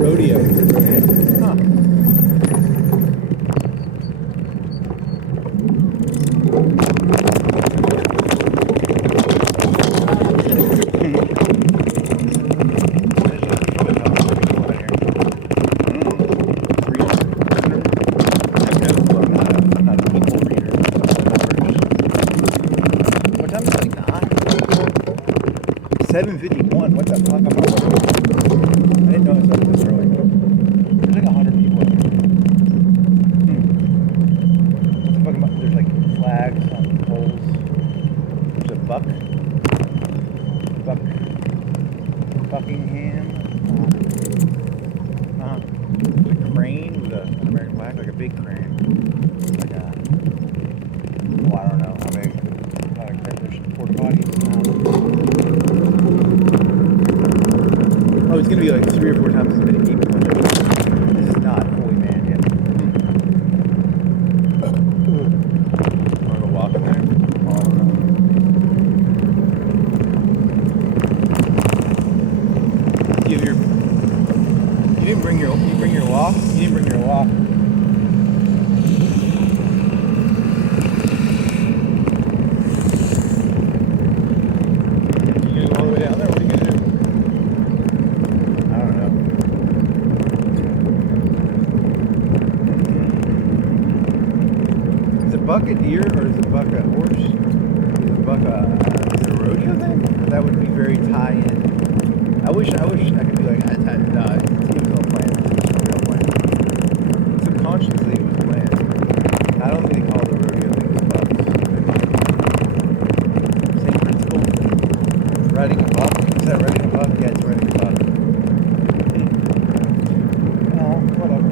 Rodeo. Huh. What time is it? Like 7:51. What the fuck? I'm not I didn't know it was up this early. There's like 100 people in there. What the fuck am I? There's like flags on poles. There's a Buckingham. There's a crane with an American flag, like a big crane. Like a, well, I don't know how big. Not a crane. There's porta potties. Oh, it's gonna be like 3 or 4 times as many people. This is not Holy Man yet. Wanna go walk in there? You didn't bring your walk? You didn't bring your walk. You gonna go all the way down there? What are you gonna do? I don't know. Is a buck a deer or is a buck a horse? Is a buck a rodeo thing? That would be very tie-in. I wish I could be like, it's a real plan. It's a real plan. Subconsciously it was planned. I don't think they call the rodeo thing bucks. Same principle. Riding a buck. Is that riding a buck? Yeah, it's riding a buck. Whatever.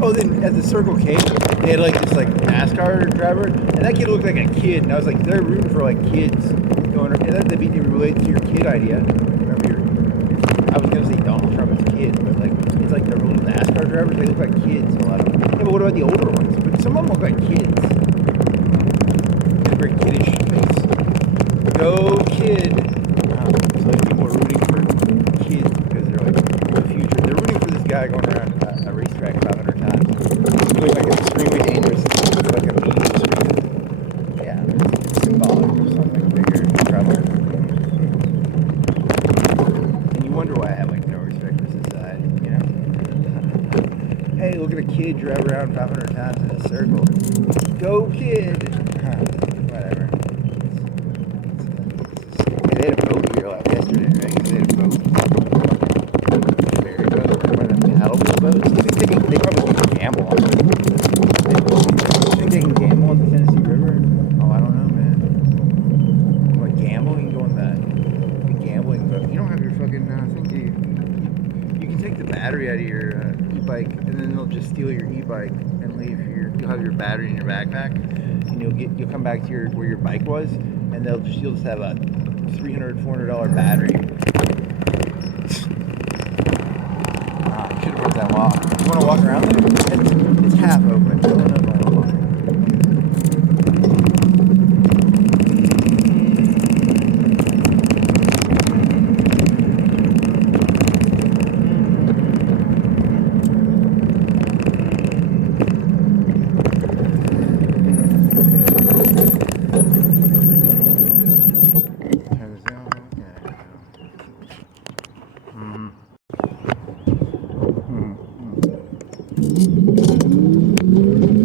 Oh, then at the Circle K, they had like this like NASCAR driver, and that kid looked like a kid, and I was like, they're rooting for like kids going. And that relates to your kid idea. Remember, I was gonna say Donald Trump as a kid, but like it's like the little NASCAR drivers, they look like kids. A lot of them. Yeah, but what about the older ones? But some of them look like kids. They have a very kiddish face. Go kid. So like people are rooting for kids because they're like the future. They're rooting for this guy going around a racetrack 500 times. It's really like extremely dangerous. It's like a medium speed. Yeah, it's symbolic or something bigger, probably. And you wonder why I have like no respect for society, you know? Hey, look at a kid drive around 500 times in a circle. Go kid! Whatever. They had a boat here like yesterday, right? They had a boat. Ferry boat, one of them paddle boats. I think they probably can gamble on it. You think they can gamble on the Tennessee River? Oh, I don't know, man. What, gamble? You can go on the gambling boat. You don't have your fucking thing, do you? You can take the battery out of your e-bike, and then they'll just steal your e-bike and leave you'll have your battery in your backpack, and you'll come back to where your bike was, and you'll just have a $300, $400 battery. I should have brought that walk. You want to walk around there? It's half open. I don't know if I want to walk. Turn this down. Yeah.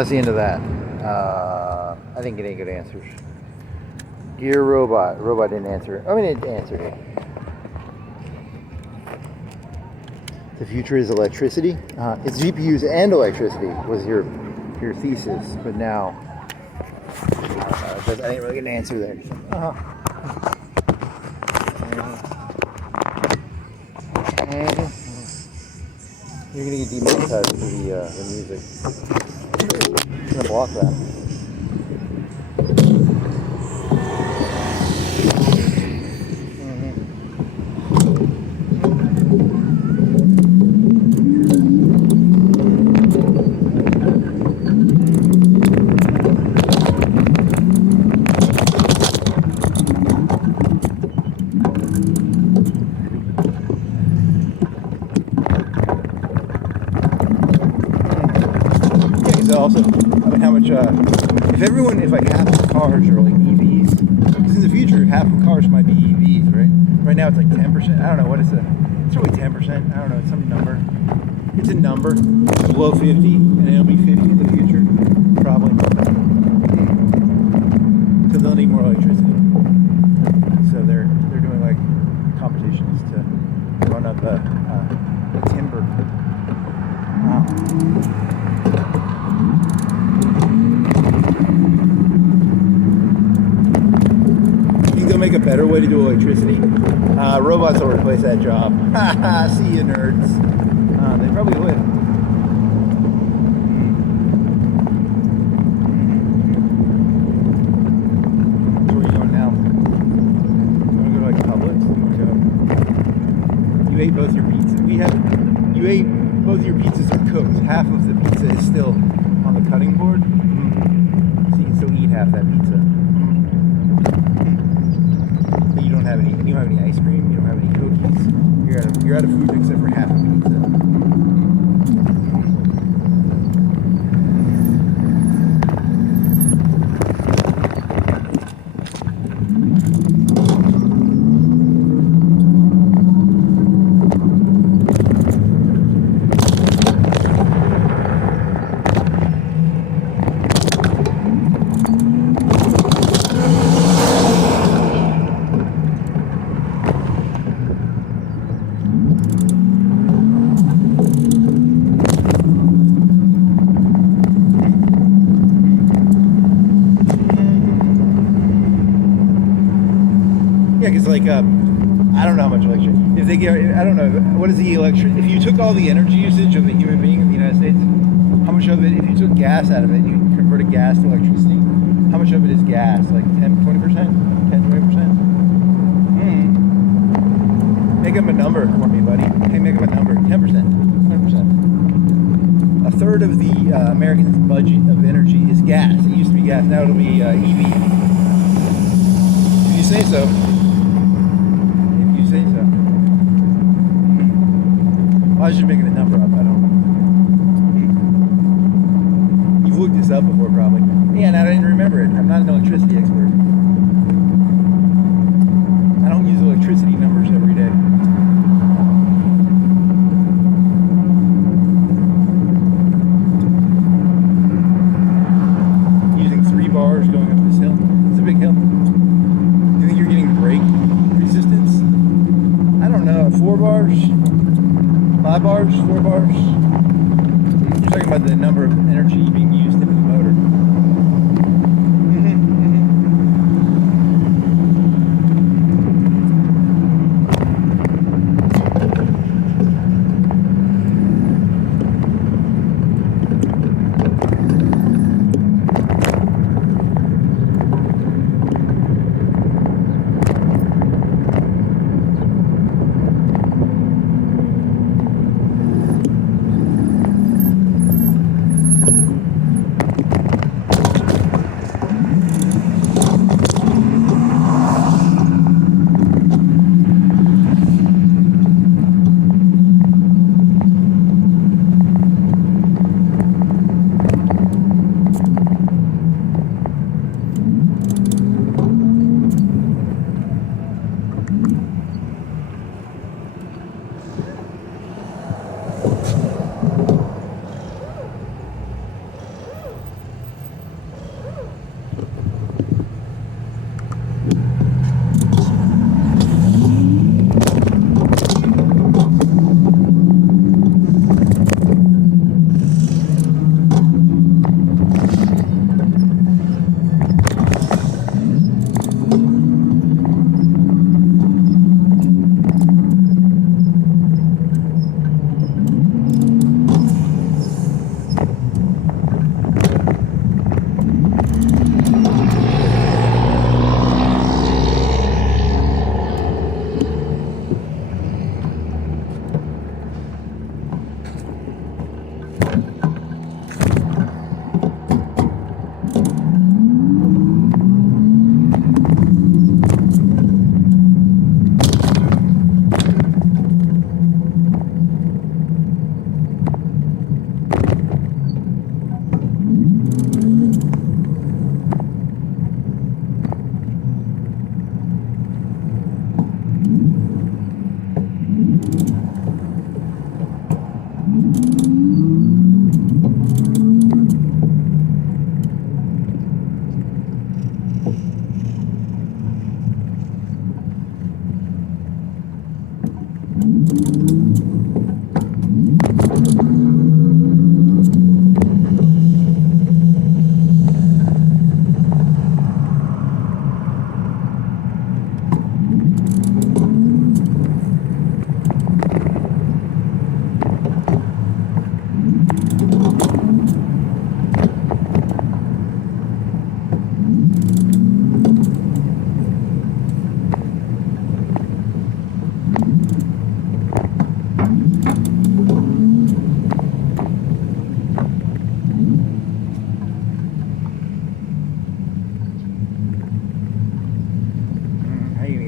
That's the end of that. I think it ain't good answers. Dear Robot. Robot didn't answer. I mean, it answered it. The future is electricity. It's GPUs and electricity was your thesis, but now I didn't really get an answer there. You're gonna get demonetized for the music. I'm gonna block that. Also, I mean, how much, if like half of cars are like EVs, because in the future, half of cars might be EVs, right? Right now it's like 10%. I don't know, what is it? It's really 10%. I don't know, it's some number. It's a number. It's below 50, and it'll be 50 in the future, probably. So they'll need more electricity. So they're doing like competitions to run up timber. Wow. Make a better way to do electricity. Robots will replace that job. See you, nerds. They probably would. So where are you going now? You want to go to like Publix? You ate both your pizzas. You ate both your pizzas are cooked. Half of the pizza is still on the cutting board. So you can still eat half that pizza. You don't have any ice cream, you don't have any cookies. You're out of food except for half a pizza. Because like I don't know how much electricity. If they get, I don't know what is the electric. If you took all the energy usage of a human being in the United States, how much of it? If you took gas out of it, you converted gas to electricity. How much of it is gas? Like 10, 20%, 10, 20%. Make up a number for me, buddy. Hey, make up a number. 10%, 20%. A third of the Americans' budget of energy is gas. It used to be gas. Now it'll be EV. If you say so. Say so. I was just making a number up. I don't know. You've looked this up before, probably. Yeah, and I didn't remember it. I'm not an electricity expert. I don't use electricity numbers every day. Using 3 bars going up this hill. It's a big hill. Do you think you're getting brake resistance? I don't know, 4 bars, 5 bars, 4 bars. You're talking about the number of energy being used in the motor.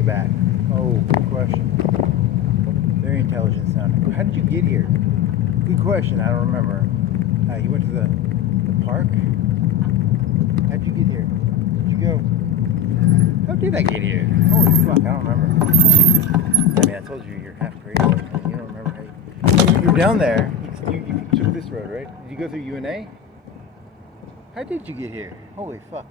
Back. Oh, good question. Very intelligent sounding. How did you get here? Good question. I don't remember. You went to the park? How did you get here? Where'd you go? How did I get here? Holy fuck, I don't remember. I mean, I told you you're half crazy. You don't remember how you were down there. You took this road, right? Did you go through UNA? How did you get here? Holy fuck.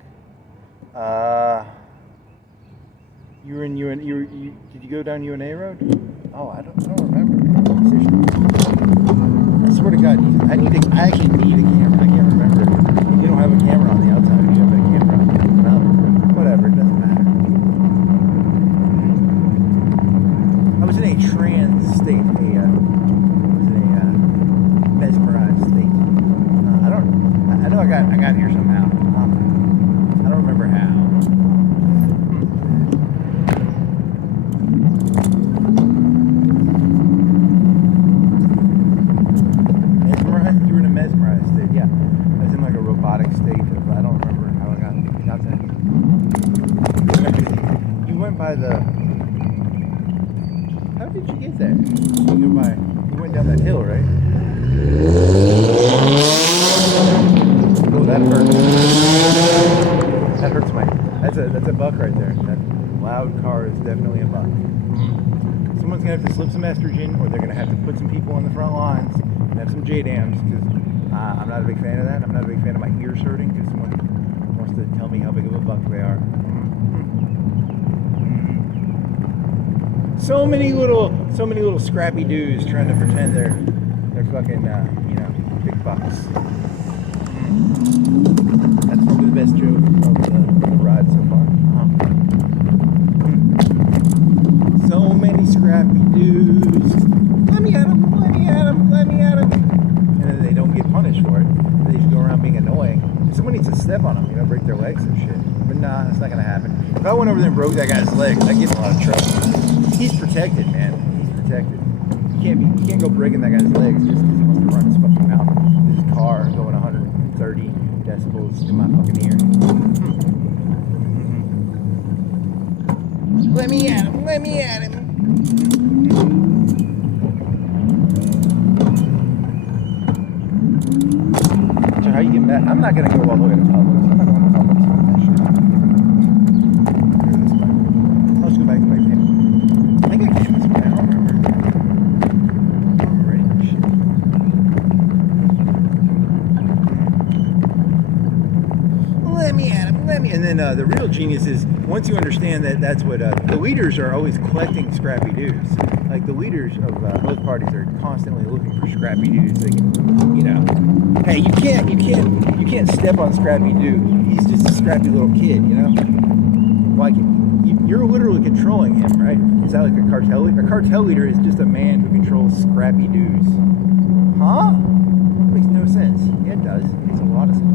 You were in UNA. Did you go down UNA Road? Oh, I don't remember. I swear to God, I actually need a camera. I can't remember. You don't have a camera on the outside. You have a camera on the no. Whatever, it doesn't matter. I was in a trance state. I was in a mesmerized state. I know I got here somehow. I don't remember how. By the, how did you get there? You went down that hill, right? Oh, that hurts. That hurts my. That's a buck right there. That loud car is definitely a buck. Someone's gonna have to slip some estrogen, or they're gonna have to put some people on the front lines and have some J-dams, because I'm not a big fan of that. I'm not a big fan of my ears hurting because someone wants to tell me how big of a buck they are. So many little Scrappy-Doos trying to pretend they're fucking big bucks. That's probably the best joke of the ride so far. So many Scrappy-Doos. Let me at 'em, let me at 'em, let me at 'em. And then they don't get punished for it. They just go around being annoying. Someone needs to step on them, break their legs and shit. But nah, that's not gonna happen. If I went over there and broke that guy's leg, I'd get in a lot of trouble. He's protected, man. He's protected. You can't go breaking that guy's legs just because he wants to run his fucking mouth. His car going 130 decibels in my fucking ear. Let me at him. Let me at him. So how you get back? I'm not gonna go all the way to Publix. I'm not going to Publix with that shit. I'll just go back to my family. I think I came this way. I don't remember. I don't remember any of this shit. Let me at him. Let me. And then the real genius is once you understand that that's what the leaders are always collecting Scrappy-Doos. Like the leaders of both parties are constantly looking for Scrappy-Doos. They can, hey, you can't step on Scrappy-Doo. He's just a scrappy little kid, Like you're literally controlling him, right? Is that like a cartel leader? A cartel leader is just a man who controls Scrappy-Doos. Huh? That makes no sense. Yeah, it does. It makes a lot of sense.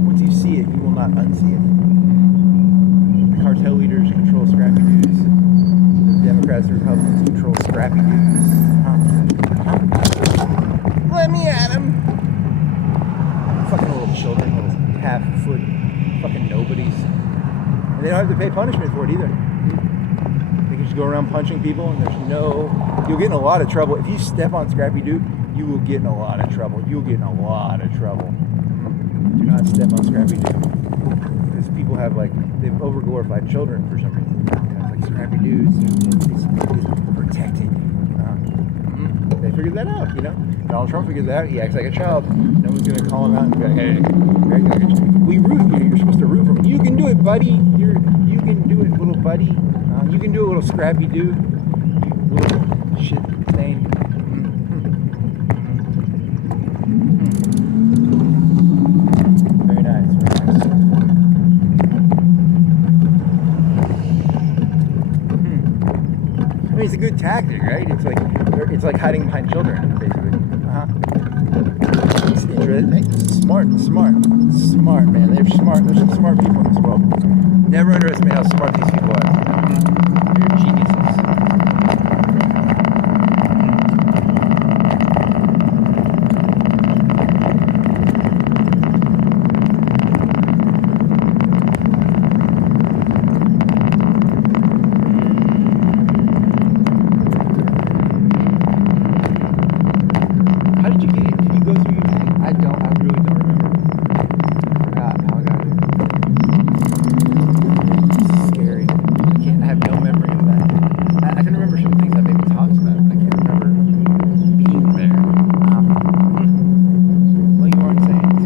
Once you see it, you will not unsee it. The cartel leaders control Scrappy-Doos. The Democrats and Republicans control Scrappy-Doos. Huh? Let me at him. Fucking little children, little half-foot fucking nobodies. And they don't have to pay punishment for it either. They can just go around punching people, and you'll get in a lot of trouble. If you step on Scrappy-Doo, you will get in a lot of trouble. You'll get in a lot of trouble. Do not step on Scrappy-Doo. Because people they've overglorified children for some reason. Like Scrappy-Doos is protected. They figured that out, Donald Trump figured that out. He acts like a child. No one's going to call him out and be like, hey, we root you. You're supposed to root for him. You can do it, buddy. You can do it, little buddy. You can do a little Scrappy-Doo. You little shit. stain. Very nice, very nice. I mean, it's a good tactic, right? It's like hiding behind children, basically. It's interesting. Smart, man. They're smart. There's some smart people in this world. Never underestimate how smart these people are. They're geniuses. How did you get it? Did you go through your thing? I really don't remember. I forgot how I got here. This is scary. I have no memory of that. I can remember some things I maybe talked about, but I can't remember being there. Well, you weren't saying so.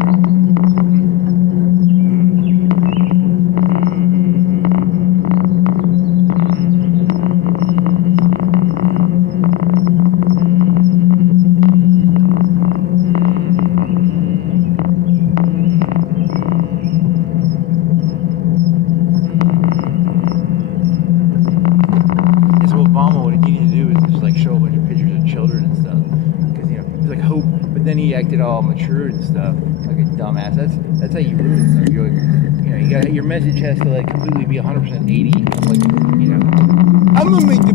Obama, what he needed to do is just like show a bunch of pictures of children and stuff, because there's like hope, but then he acted all mature and stuff, like a dumbass. That's how you ruin stuff. You're like, your message has to like completely be 100% 80. Like, I'm gonna make the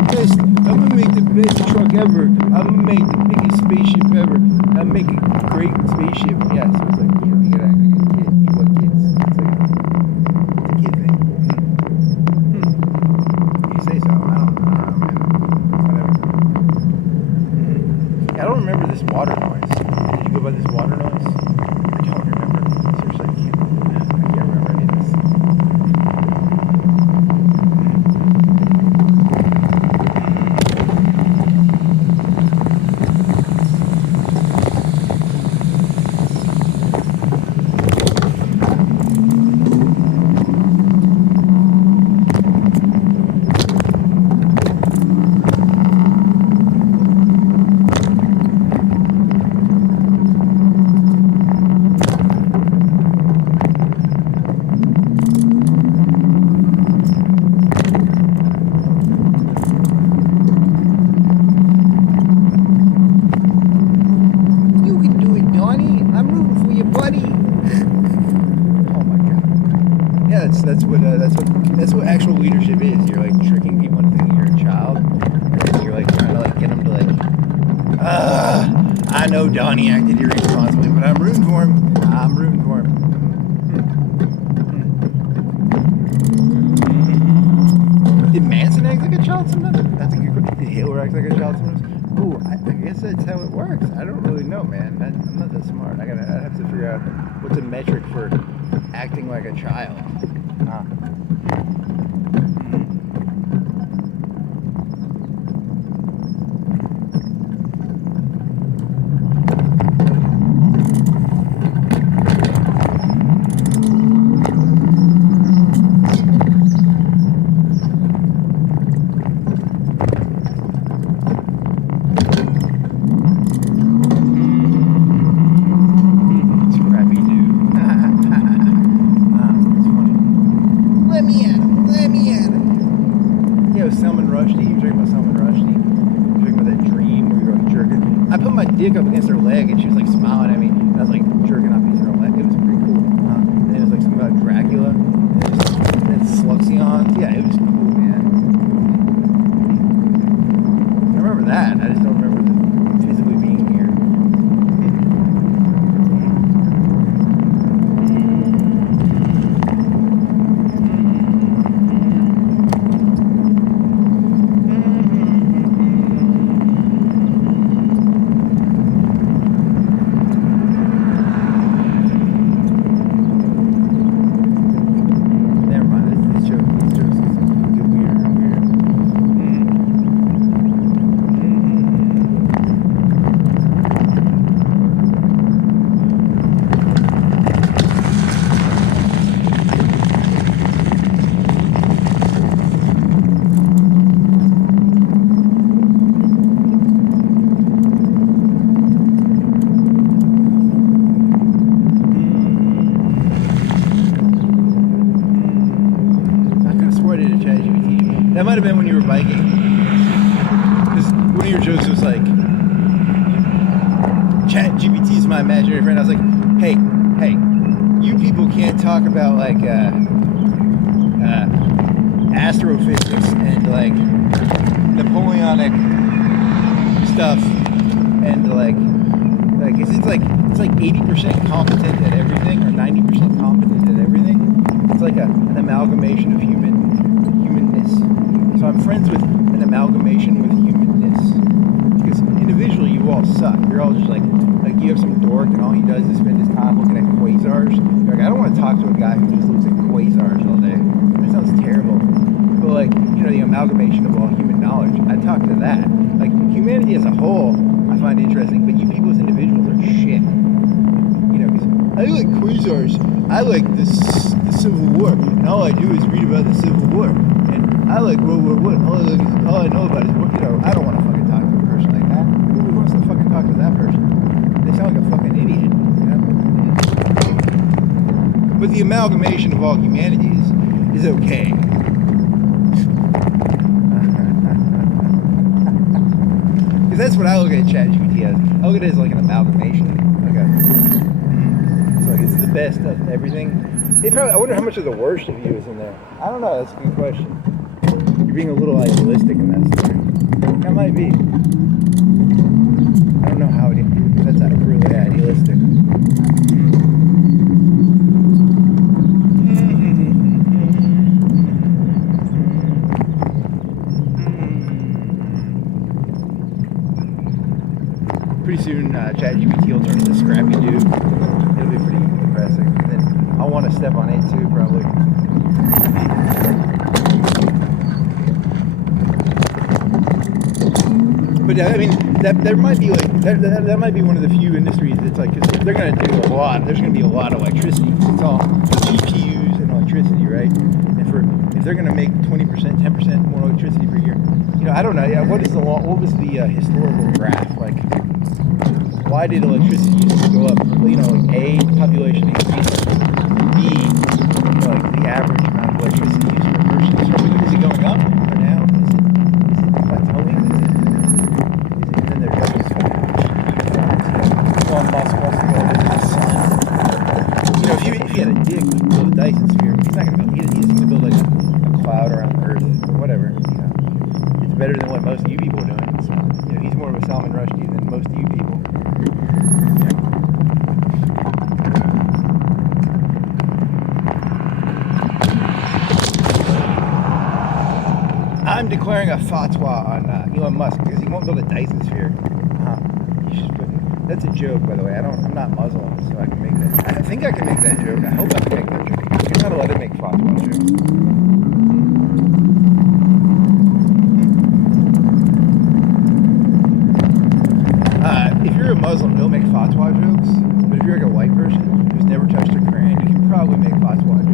best truck ever. I'm gonna make the biggest spaceship ever. I'm making a great spaceship. Yeah, so it's like you gotta act like a kid. You want kids. It's like it's a kid thing. You say so. I don't know, man. Whatever. I don't remember this water noise. Did you go by this water noise? I don't remember. Seriously, I can't remember any of this. That's what actual leadership is. You're like tricking people into thinking you're a child, and you're like trying to like get them to like, I know Donnie acted irresponsibly, but I'm rooting for him. Did Manson act like a child sometimes? That's a good question. Did Hitler act like a child sometimes? Ooh, I guess that's how it works. I don't really know, man. I'm not that smart. I have to figure out what's a metric for acting like a child. Salman Rushdie. You were talking about Salman Rushdie. You were talking about that dream where you were like jerking. I put my dick up against her leg and she was like smiling at me. And I was like jerking off against her leg. It was pretty cool. And it was like something about Dracula and Sluxions. Yeah, it was cool, man. I remember that. I just don't remember physically being here. your jokes was like, Chat GPT is my imaginary friend. I was like, hey, you people can't talk about like astrophysics and like Napoleonic stuff and like it's like 80% competent at everything or 90% competent at everything. It's like an amalgamation of humanness. So I'm friends with an amalgamation with humanness. Because individually you all suck. You're all just like you have some dork and all he does is spend his time looking at quasars. You're like, I don't want to talk to a guy who just looks at quasars all day. That sounds terrible. But like, the amalgamation of all human knowledge, I talk to that. Like humanity as a whole, I find interesting, but you people as individuals are shit. Because I like quasars. I like the Civil War, and all I do is read about the Civil War. And I like World War I. All I know about is, I don't want to fucking talk to a person like that. Who wants to fucking talk to that person? They sound like a fucking idiot, But the amalgamation of all humanities is okay. Because that's what I look at ChatGPT as. I look at it as like an amalgamation. It's the best of everything. I wonder how much of the worst of you is in there. I don't know. That's a good question. You're being a little idealistic in that story. That might be. I don't know how it is. That's not really idealistic. Pretty soon, ChatGPT will turn into Scrappy-Doo. It'll be pretty depressing. And then I'll want to step on it too, probably. But I mean, there might be like that might be one of the few industries that's like, cause they're gonna do a lot. There's gonna be a lot of electricity. It's all GPUs and electricity, right? And if they're gonna make 20%, 10% more electricity per year, I don't know. Yeah, what was the historical graph like? Why did electricity used to go up? Like A, population increase. B, like the average amount of electricity used per person. Is it going up or down? Is it plateauing? And then there's just Elon Musk wants to go visit the sun. If he had a dick, he could build a Dyson sphere. He's not gonna build. He just needs to build like a cloud around the Earth or whatever. It's better than what most of you people are doing. So, he's more of a Salman Rushdie than most of you people. I'm declaring a fatwa on Elon Musk because he won't build a Dyson sphere. That's a joke, by the way. I'm not Muslim, so I can make that. I think I can make that joke. I hope I can make that joke. You're not allowed to make fatwa jokes. If you're a Muslim, don't make fatwa jokes. But if you're like a white person who's never touched a Quran, you can probably make fatwa jokes.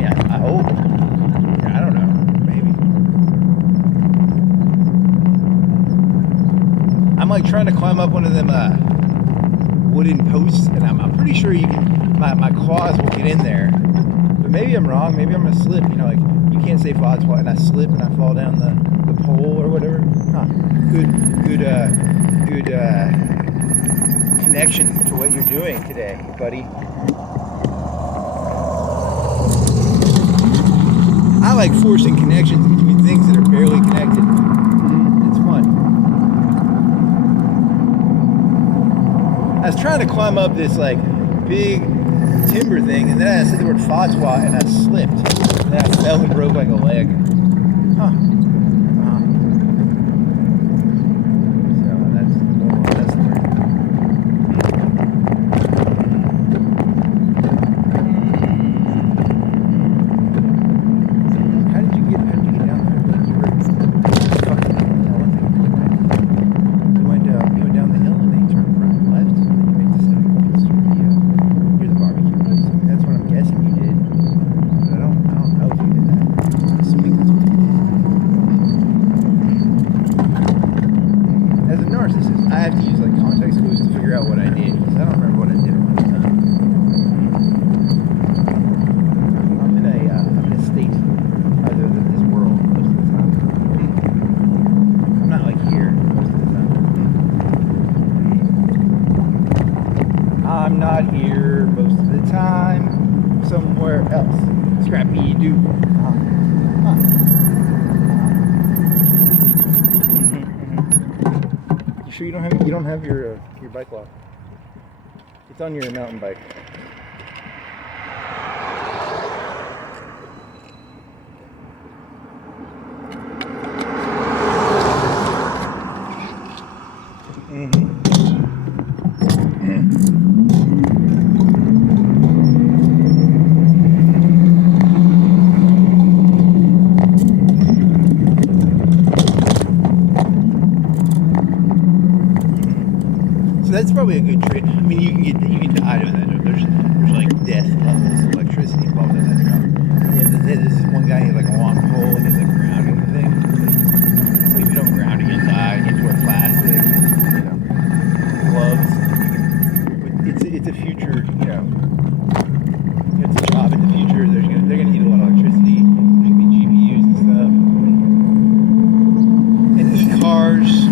I hope. I don't know. Maybe. I'm like trying to climb up one of them wooden posts, and I'm pretty sure you can. My claws will get in there. But maybe I'm wrong. Maybe I'm gonna slip. Like you can't say fatwa, and I slip and I fall down the pole or whatever. Good connection to what you're doing today, buddy. I like forcing connections between things that are barely connected. It's fun. I was trying to climb up this like big timber thing, and then I said the word fatwa, and I slipped. And then I fell and broke like a leg. So that's the word. How did you get down there? Like you were fucking you went down the hill and then you turned right left and then you made the 7 points near the barbecue place. I mean, that's what I'm guessing you did. But I don't know if you did that. I'm assuming that's what you did. time somewhere else. Scrappy-Doo. You sure you don't have your bike lock? It's on your mountain bike. So that's probably a good trade. I mean, you can die doing that. There's like death levels of electricity involved in that job. This is one guy, he had like a long pole and he's like grounding the thing. It's like if you don't ground it, you'll die. You have to wear plastic, gloves. But it's a future, it's a job in the future. They're gonna need a lot of electricity. There's gonna be GPUs and stuff, and e-cars.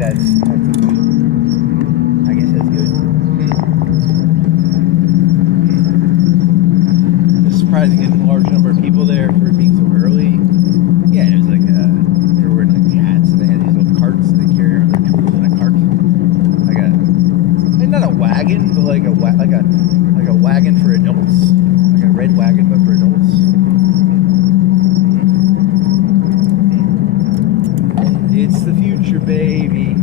That's a good, I guess that's good. It's surprising getting a large number of people there for it being so early. Yeah, it was like, they were wearing like hats, and they had these little carts they carry around their tools in a cart. Like not a wagon, but like a wagon for adults. Like a red wagon, but for adults. It's the future, baby.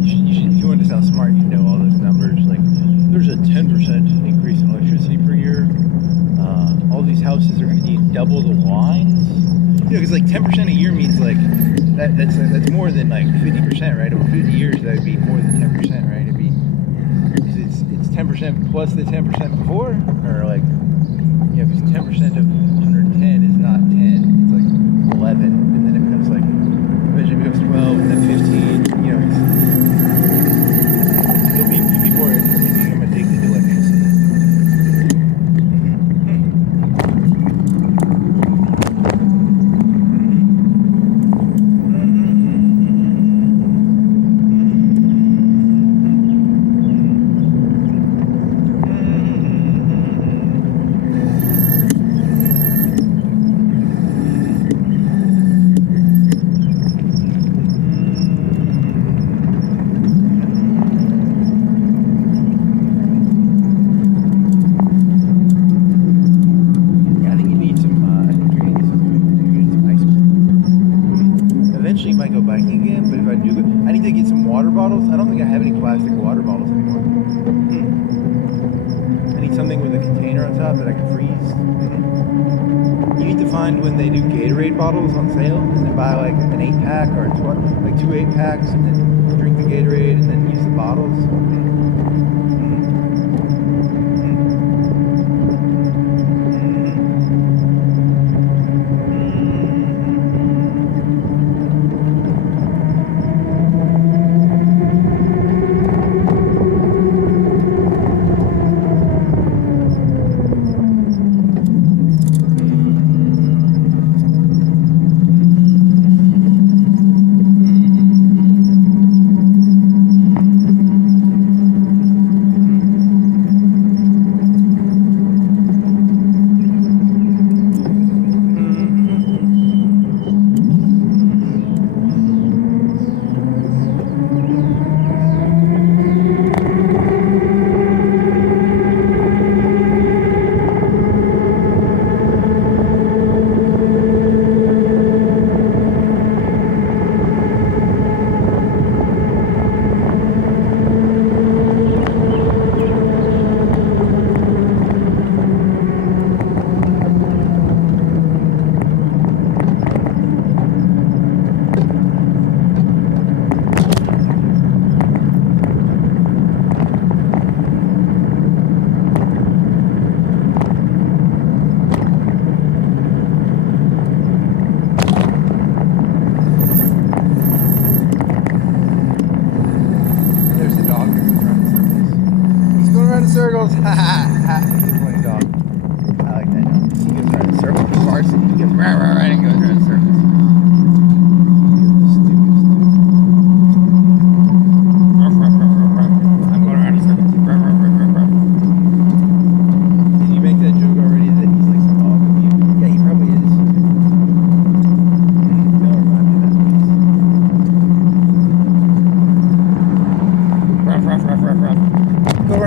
If you want to sound smart, you know all those numbers. Like, there's a 10% increase in electricity per year. All these houses are going to need double the lines. Because like 10% a year means like that's more than like 50%, right? Over 50 years, that would be more than 10%, right? It'd be it's 10% plus the 10% before, or like because 10% of 110 is not 10, it's like 11, and then it becomes like, eventually it becomes 12, and then 15, people are become addicted to electricity. Eventually might go biking again, but if I do, I need to get some water bottles. I don't think I have any plastic water bottles anymore. I need something with a container on top that I can freeze. You need to find when they do Gatorade bottles on sale, and then buy like an 8-pack or like 2 8-packs, and then drink the Gatorade and then use the bottles.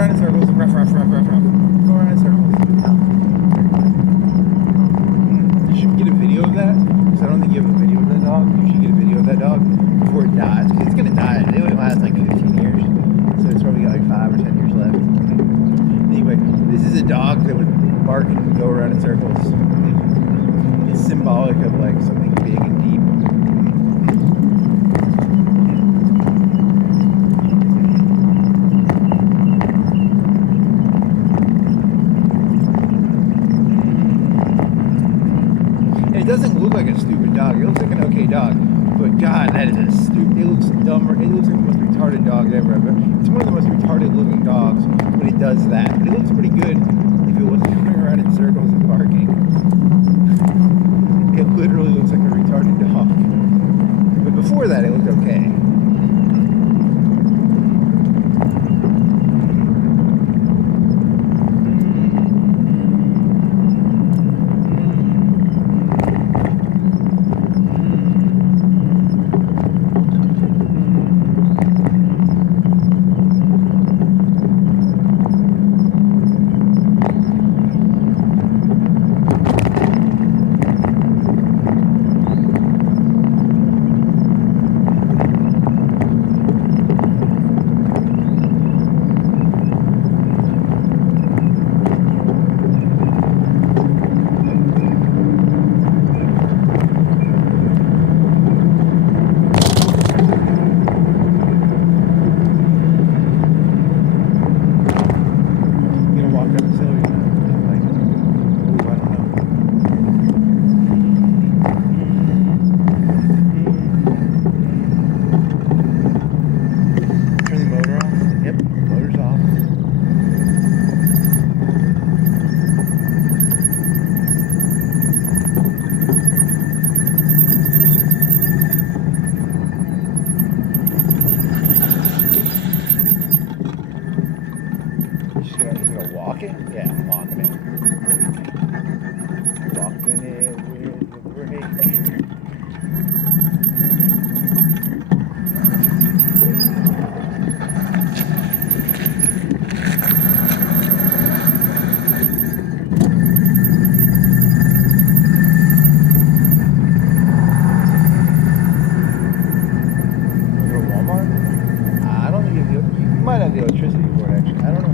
around in circles. Ruff, ruff, ruff, ruff, ruff. Go around in circles. You should get a video of that, because I don't think you have a video of that dog. You should get a video of that dog before it dies, because it's going to die. They only last like 15 years, so it's probably got like 5 or 10 years left. Anyway, this is a dog that would bark and go around in circles. It's symbolic of like something big and deep. It doesn't look like a stupid dog. It looks like an okay dog. But God, that is a stupid. It looks dumber. It looks like the most retarded dog ever. It's one of the most retarded looking dogs when it does that. But it looks pretty good if it wasn't going around in circles and barking. It literally looks like a retarded dog. But before that, it looked okay. Might have the electricity for it, actually. I don't know.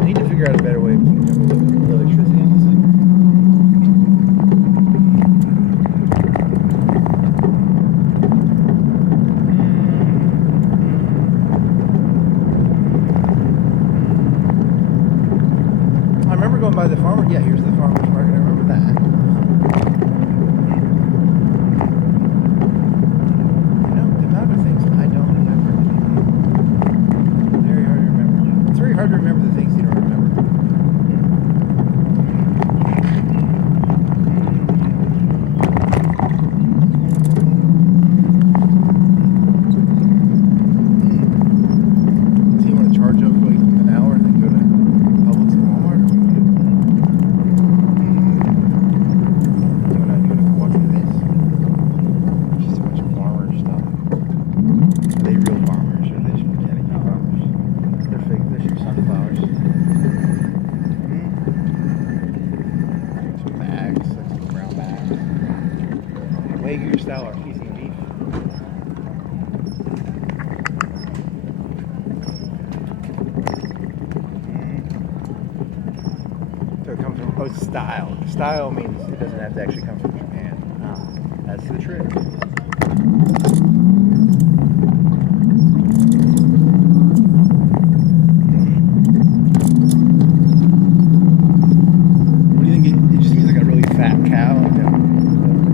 I need to figure out a better way of keeping up with the electricity on this thing. I remember going by the farmer. Yeah, here's the farmer's market. I remember that. Hard to remember the things you don't remember. So you want to charge up like an hour and then go to Publix and Walmart, or what do you do? You want to walk through this? Just a bunch of farmer stuff. Are they real farmers, or are they just pretending to be farmers? They're fake. They're just sunflowers. Some bags, like some brown bags. Wagyu style artesian beef. So it comes from, oh, style. Style means it doesn't have to actually come from Japan. That's the trick. Fat cow, like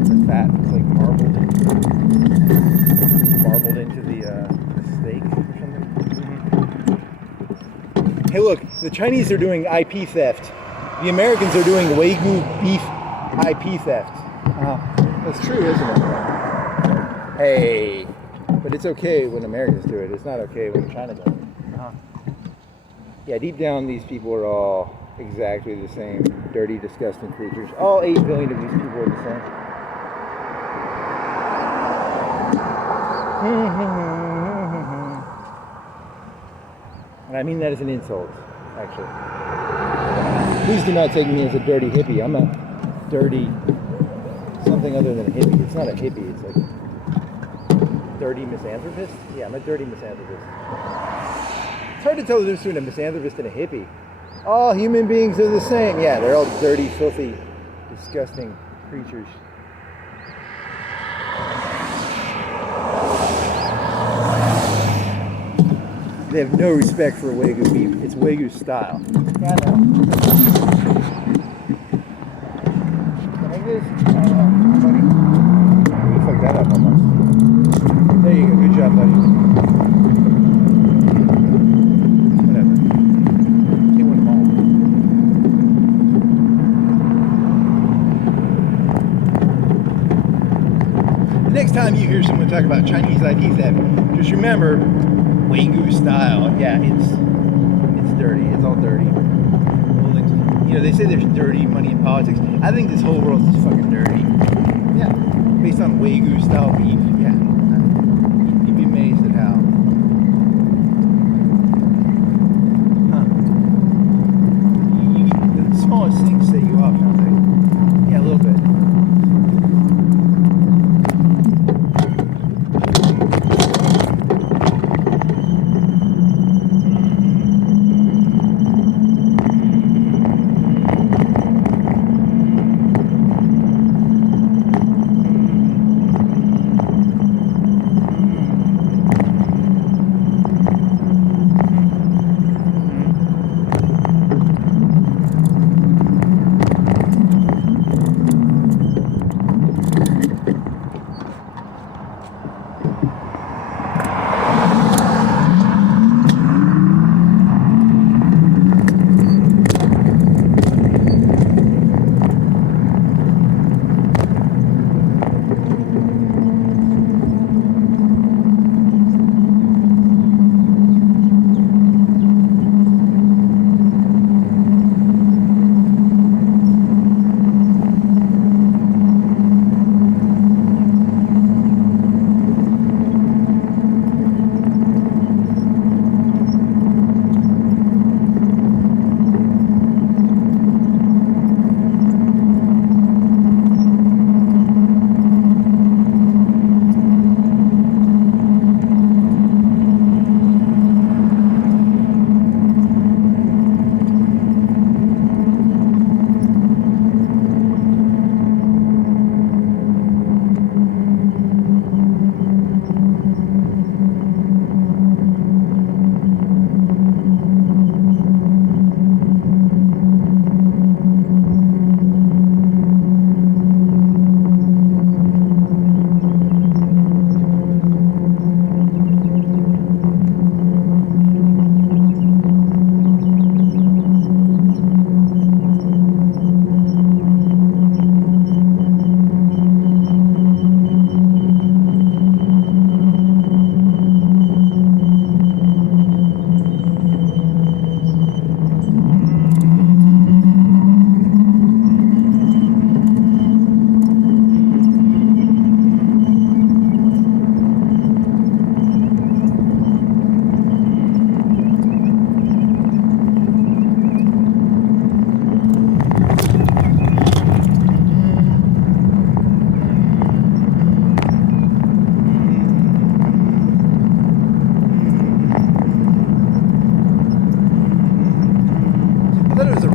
the fat is like marbled into the steak or something. Mm-hmm. Hey, look, the Chinese are doing IP theft. The Americans are doing Wagyu beef IP theft. That's true, isn't it? Hey, but it's okay when Americans do it. It's not okay when China does it. Yeah, deep down, these people are all exactly the same dirty, disgusting creatures. All 8 billion of these people are the same. And I I mean that as an insult, actually. Please do not take me as a dirty hippie. I'm a dirty something other than a hippie. It's not a hippie. It's like dirty misanthropist. Yeah, I'm a dirty misanthropist. It's hard to tell the difference between a misanthropist and a hippie. All human beings are the same. Yeah, they're all dirty, filthy, disgusting creatures. They have no respect for Wagyu beef. It's Wagyu style. Yeah, I know. Like this? Buddy. You fucked that up almost. There you go. Good job, buddy. Whatever. They went home. The next time you hear someone talk about Chinese ID theft, just remember Wagyu style. Yeah, it's dirty. It's all dirty. You know, they say there's dirty money in politics. I think this whole world is fucking dirty. Yeah, based on Wagyu style beef. Yeah, you'd be amazed at how. The smallest things set you off, don't they? Yeah, a little bit.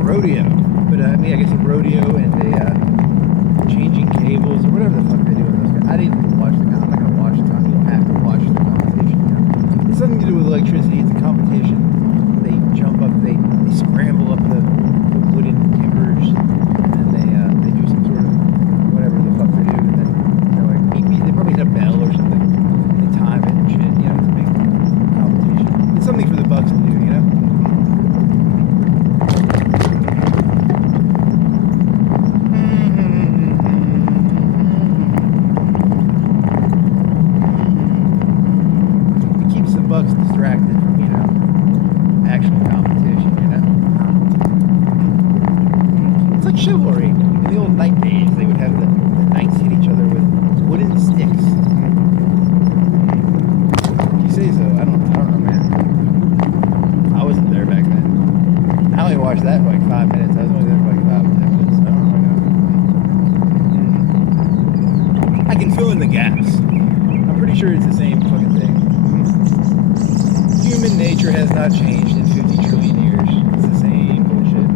rodeo, but I mean, I guess a rodeo and a changing cables or whatever the fuck they do in those guys. I didn't even watch the. I'm not gonna watch the. You don't have to watch the competition. You know? It's something to do with electricity. It's a competition. They jump up. They scramble up the wooden timbers, and they do some sort of whatever the fuck they do, and then they're like beep, beep. They probably hit a bell or something. They time it and shit. You know, it's a big competition. It's something for the bucks to do. You know. Bucks distracted from, you know, actual competition, you know. It's like chivalry. In the old knight days, they would have the knights hit each other with wooden sticks. If you say so, I don't know, man. I wasn't sure it's the same fucking thing. Human nature has not changed in 50 trillion years. It's the same bullshit.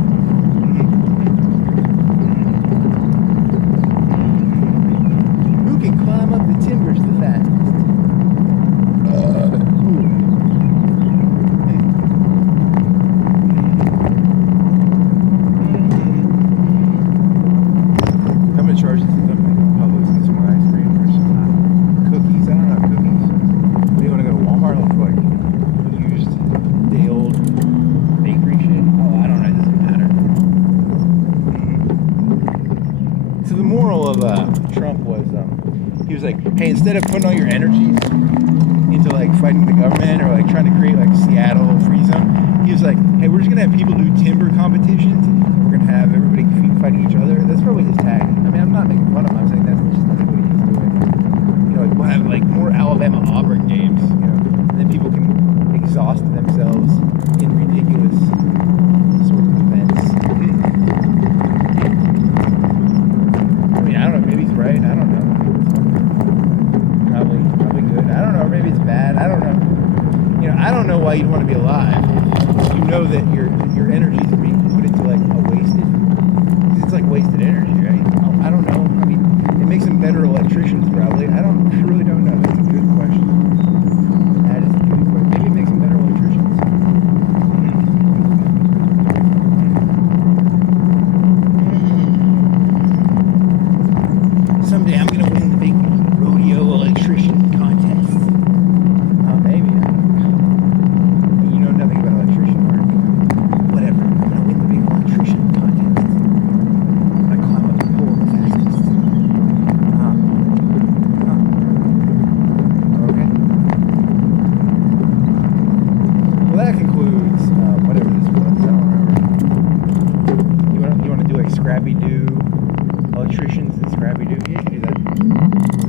Who can climb up the timbers the fastest? I'm gonna charge this to Publix and get some more ice cream or some cookies. I don't know, cookies. Do you want to go to Walmart? Look for like used, day old bakery shit. Oh, I don't know. It doesn't matter. So the moral of Trump was, he was like, hey, instead of putting all your energies into like fighting the government or like trying to create like Seattle free zone, he was like, hey, we're just gonna have people do timber competitions. We're gonna have everybody fighting each other. That's probably his tag. I mean, I'm not making fun of him. I'm saying that's just what he's doing. You know, like we'll have like more Alabama Auburn games. You know, and then people can exhaust themselves in ridiculous sort of events. I mean, I don't know. Maybe he's right. I don't know. Probably good. I don't know. Maybe it's bad. I don't know. You know, I don't know why you'd want to be alive. You know that your energies are being put into like a wasted. It's like wasted energy, right? I don't know. I mean, it makes them better electricians, probably. I don't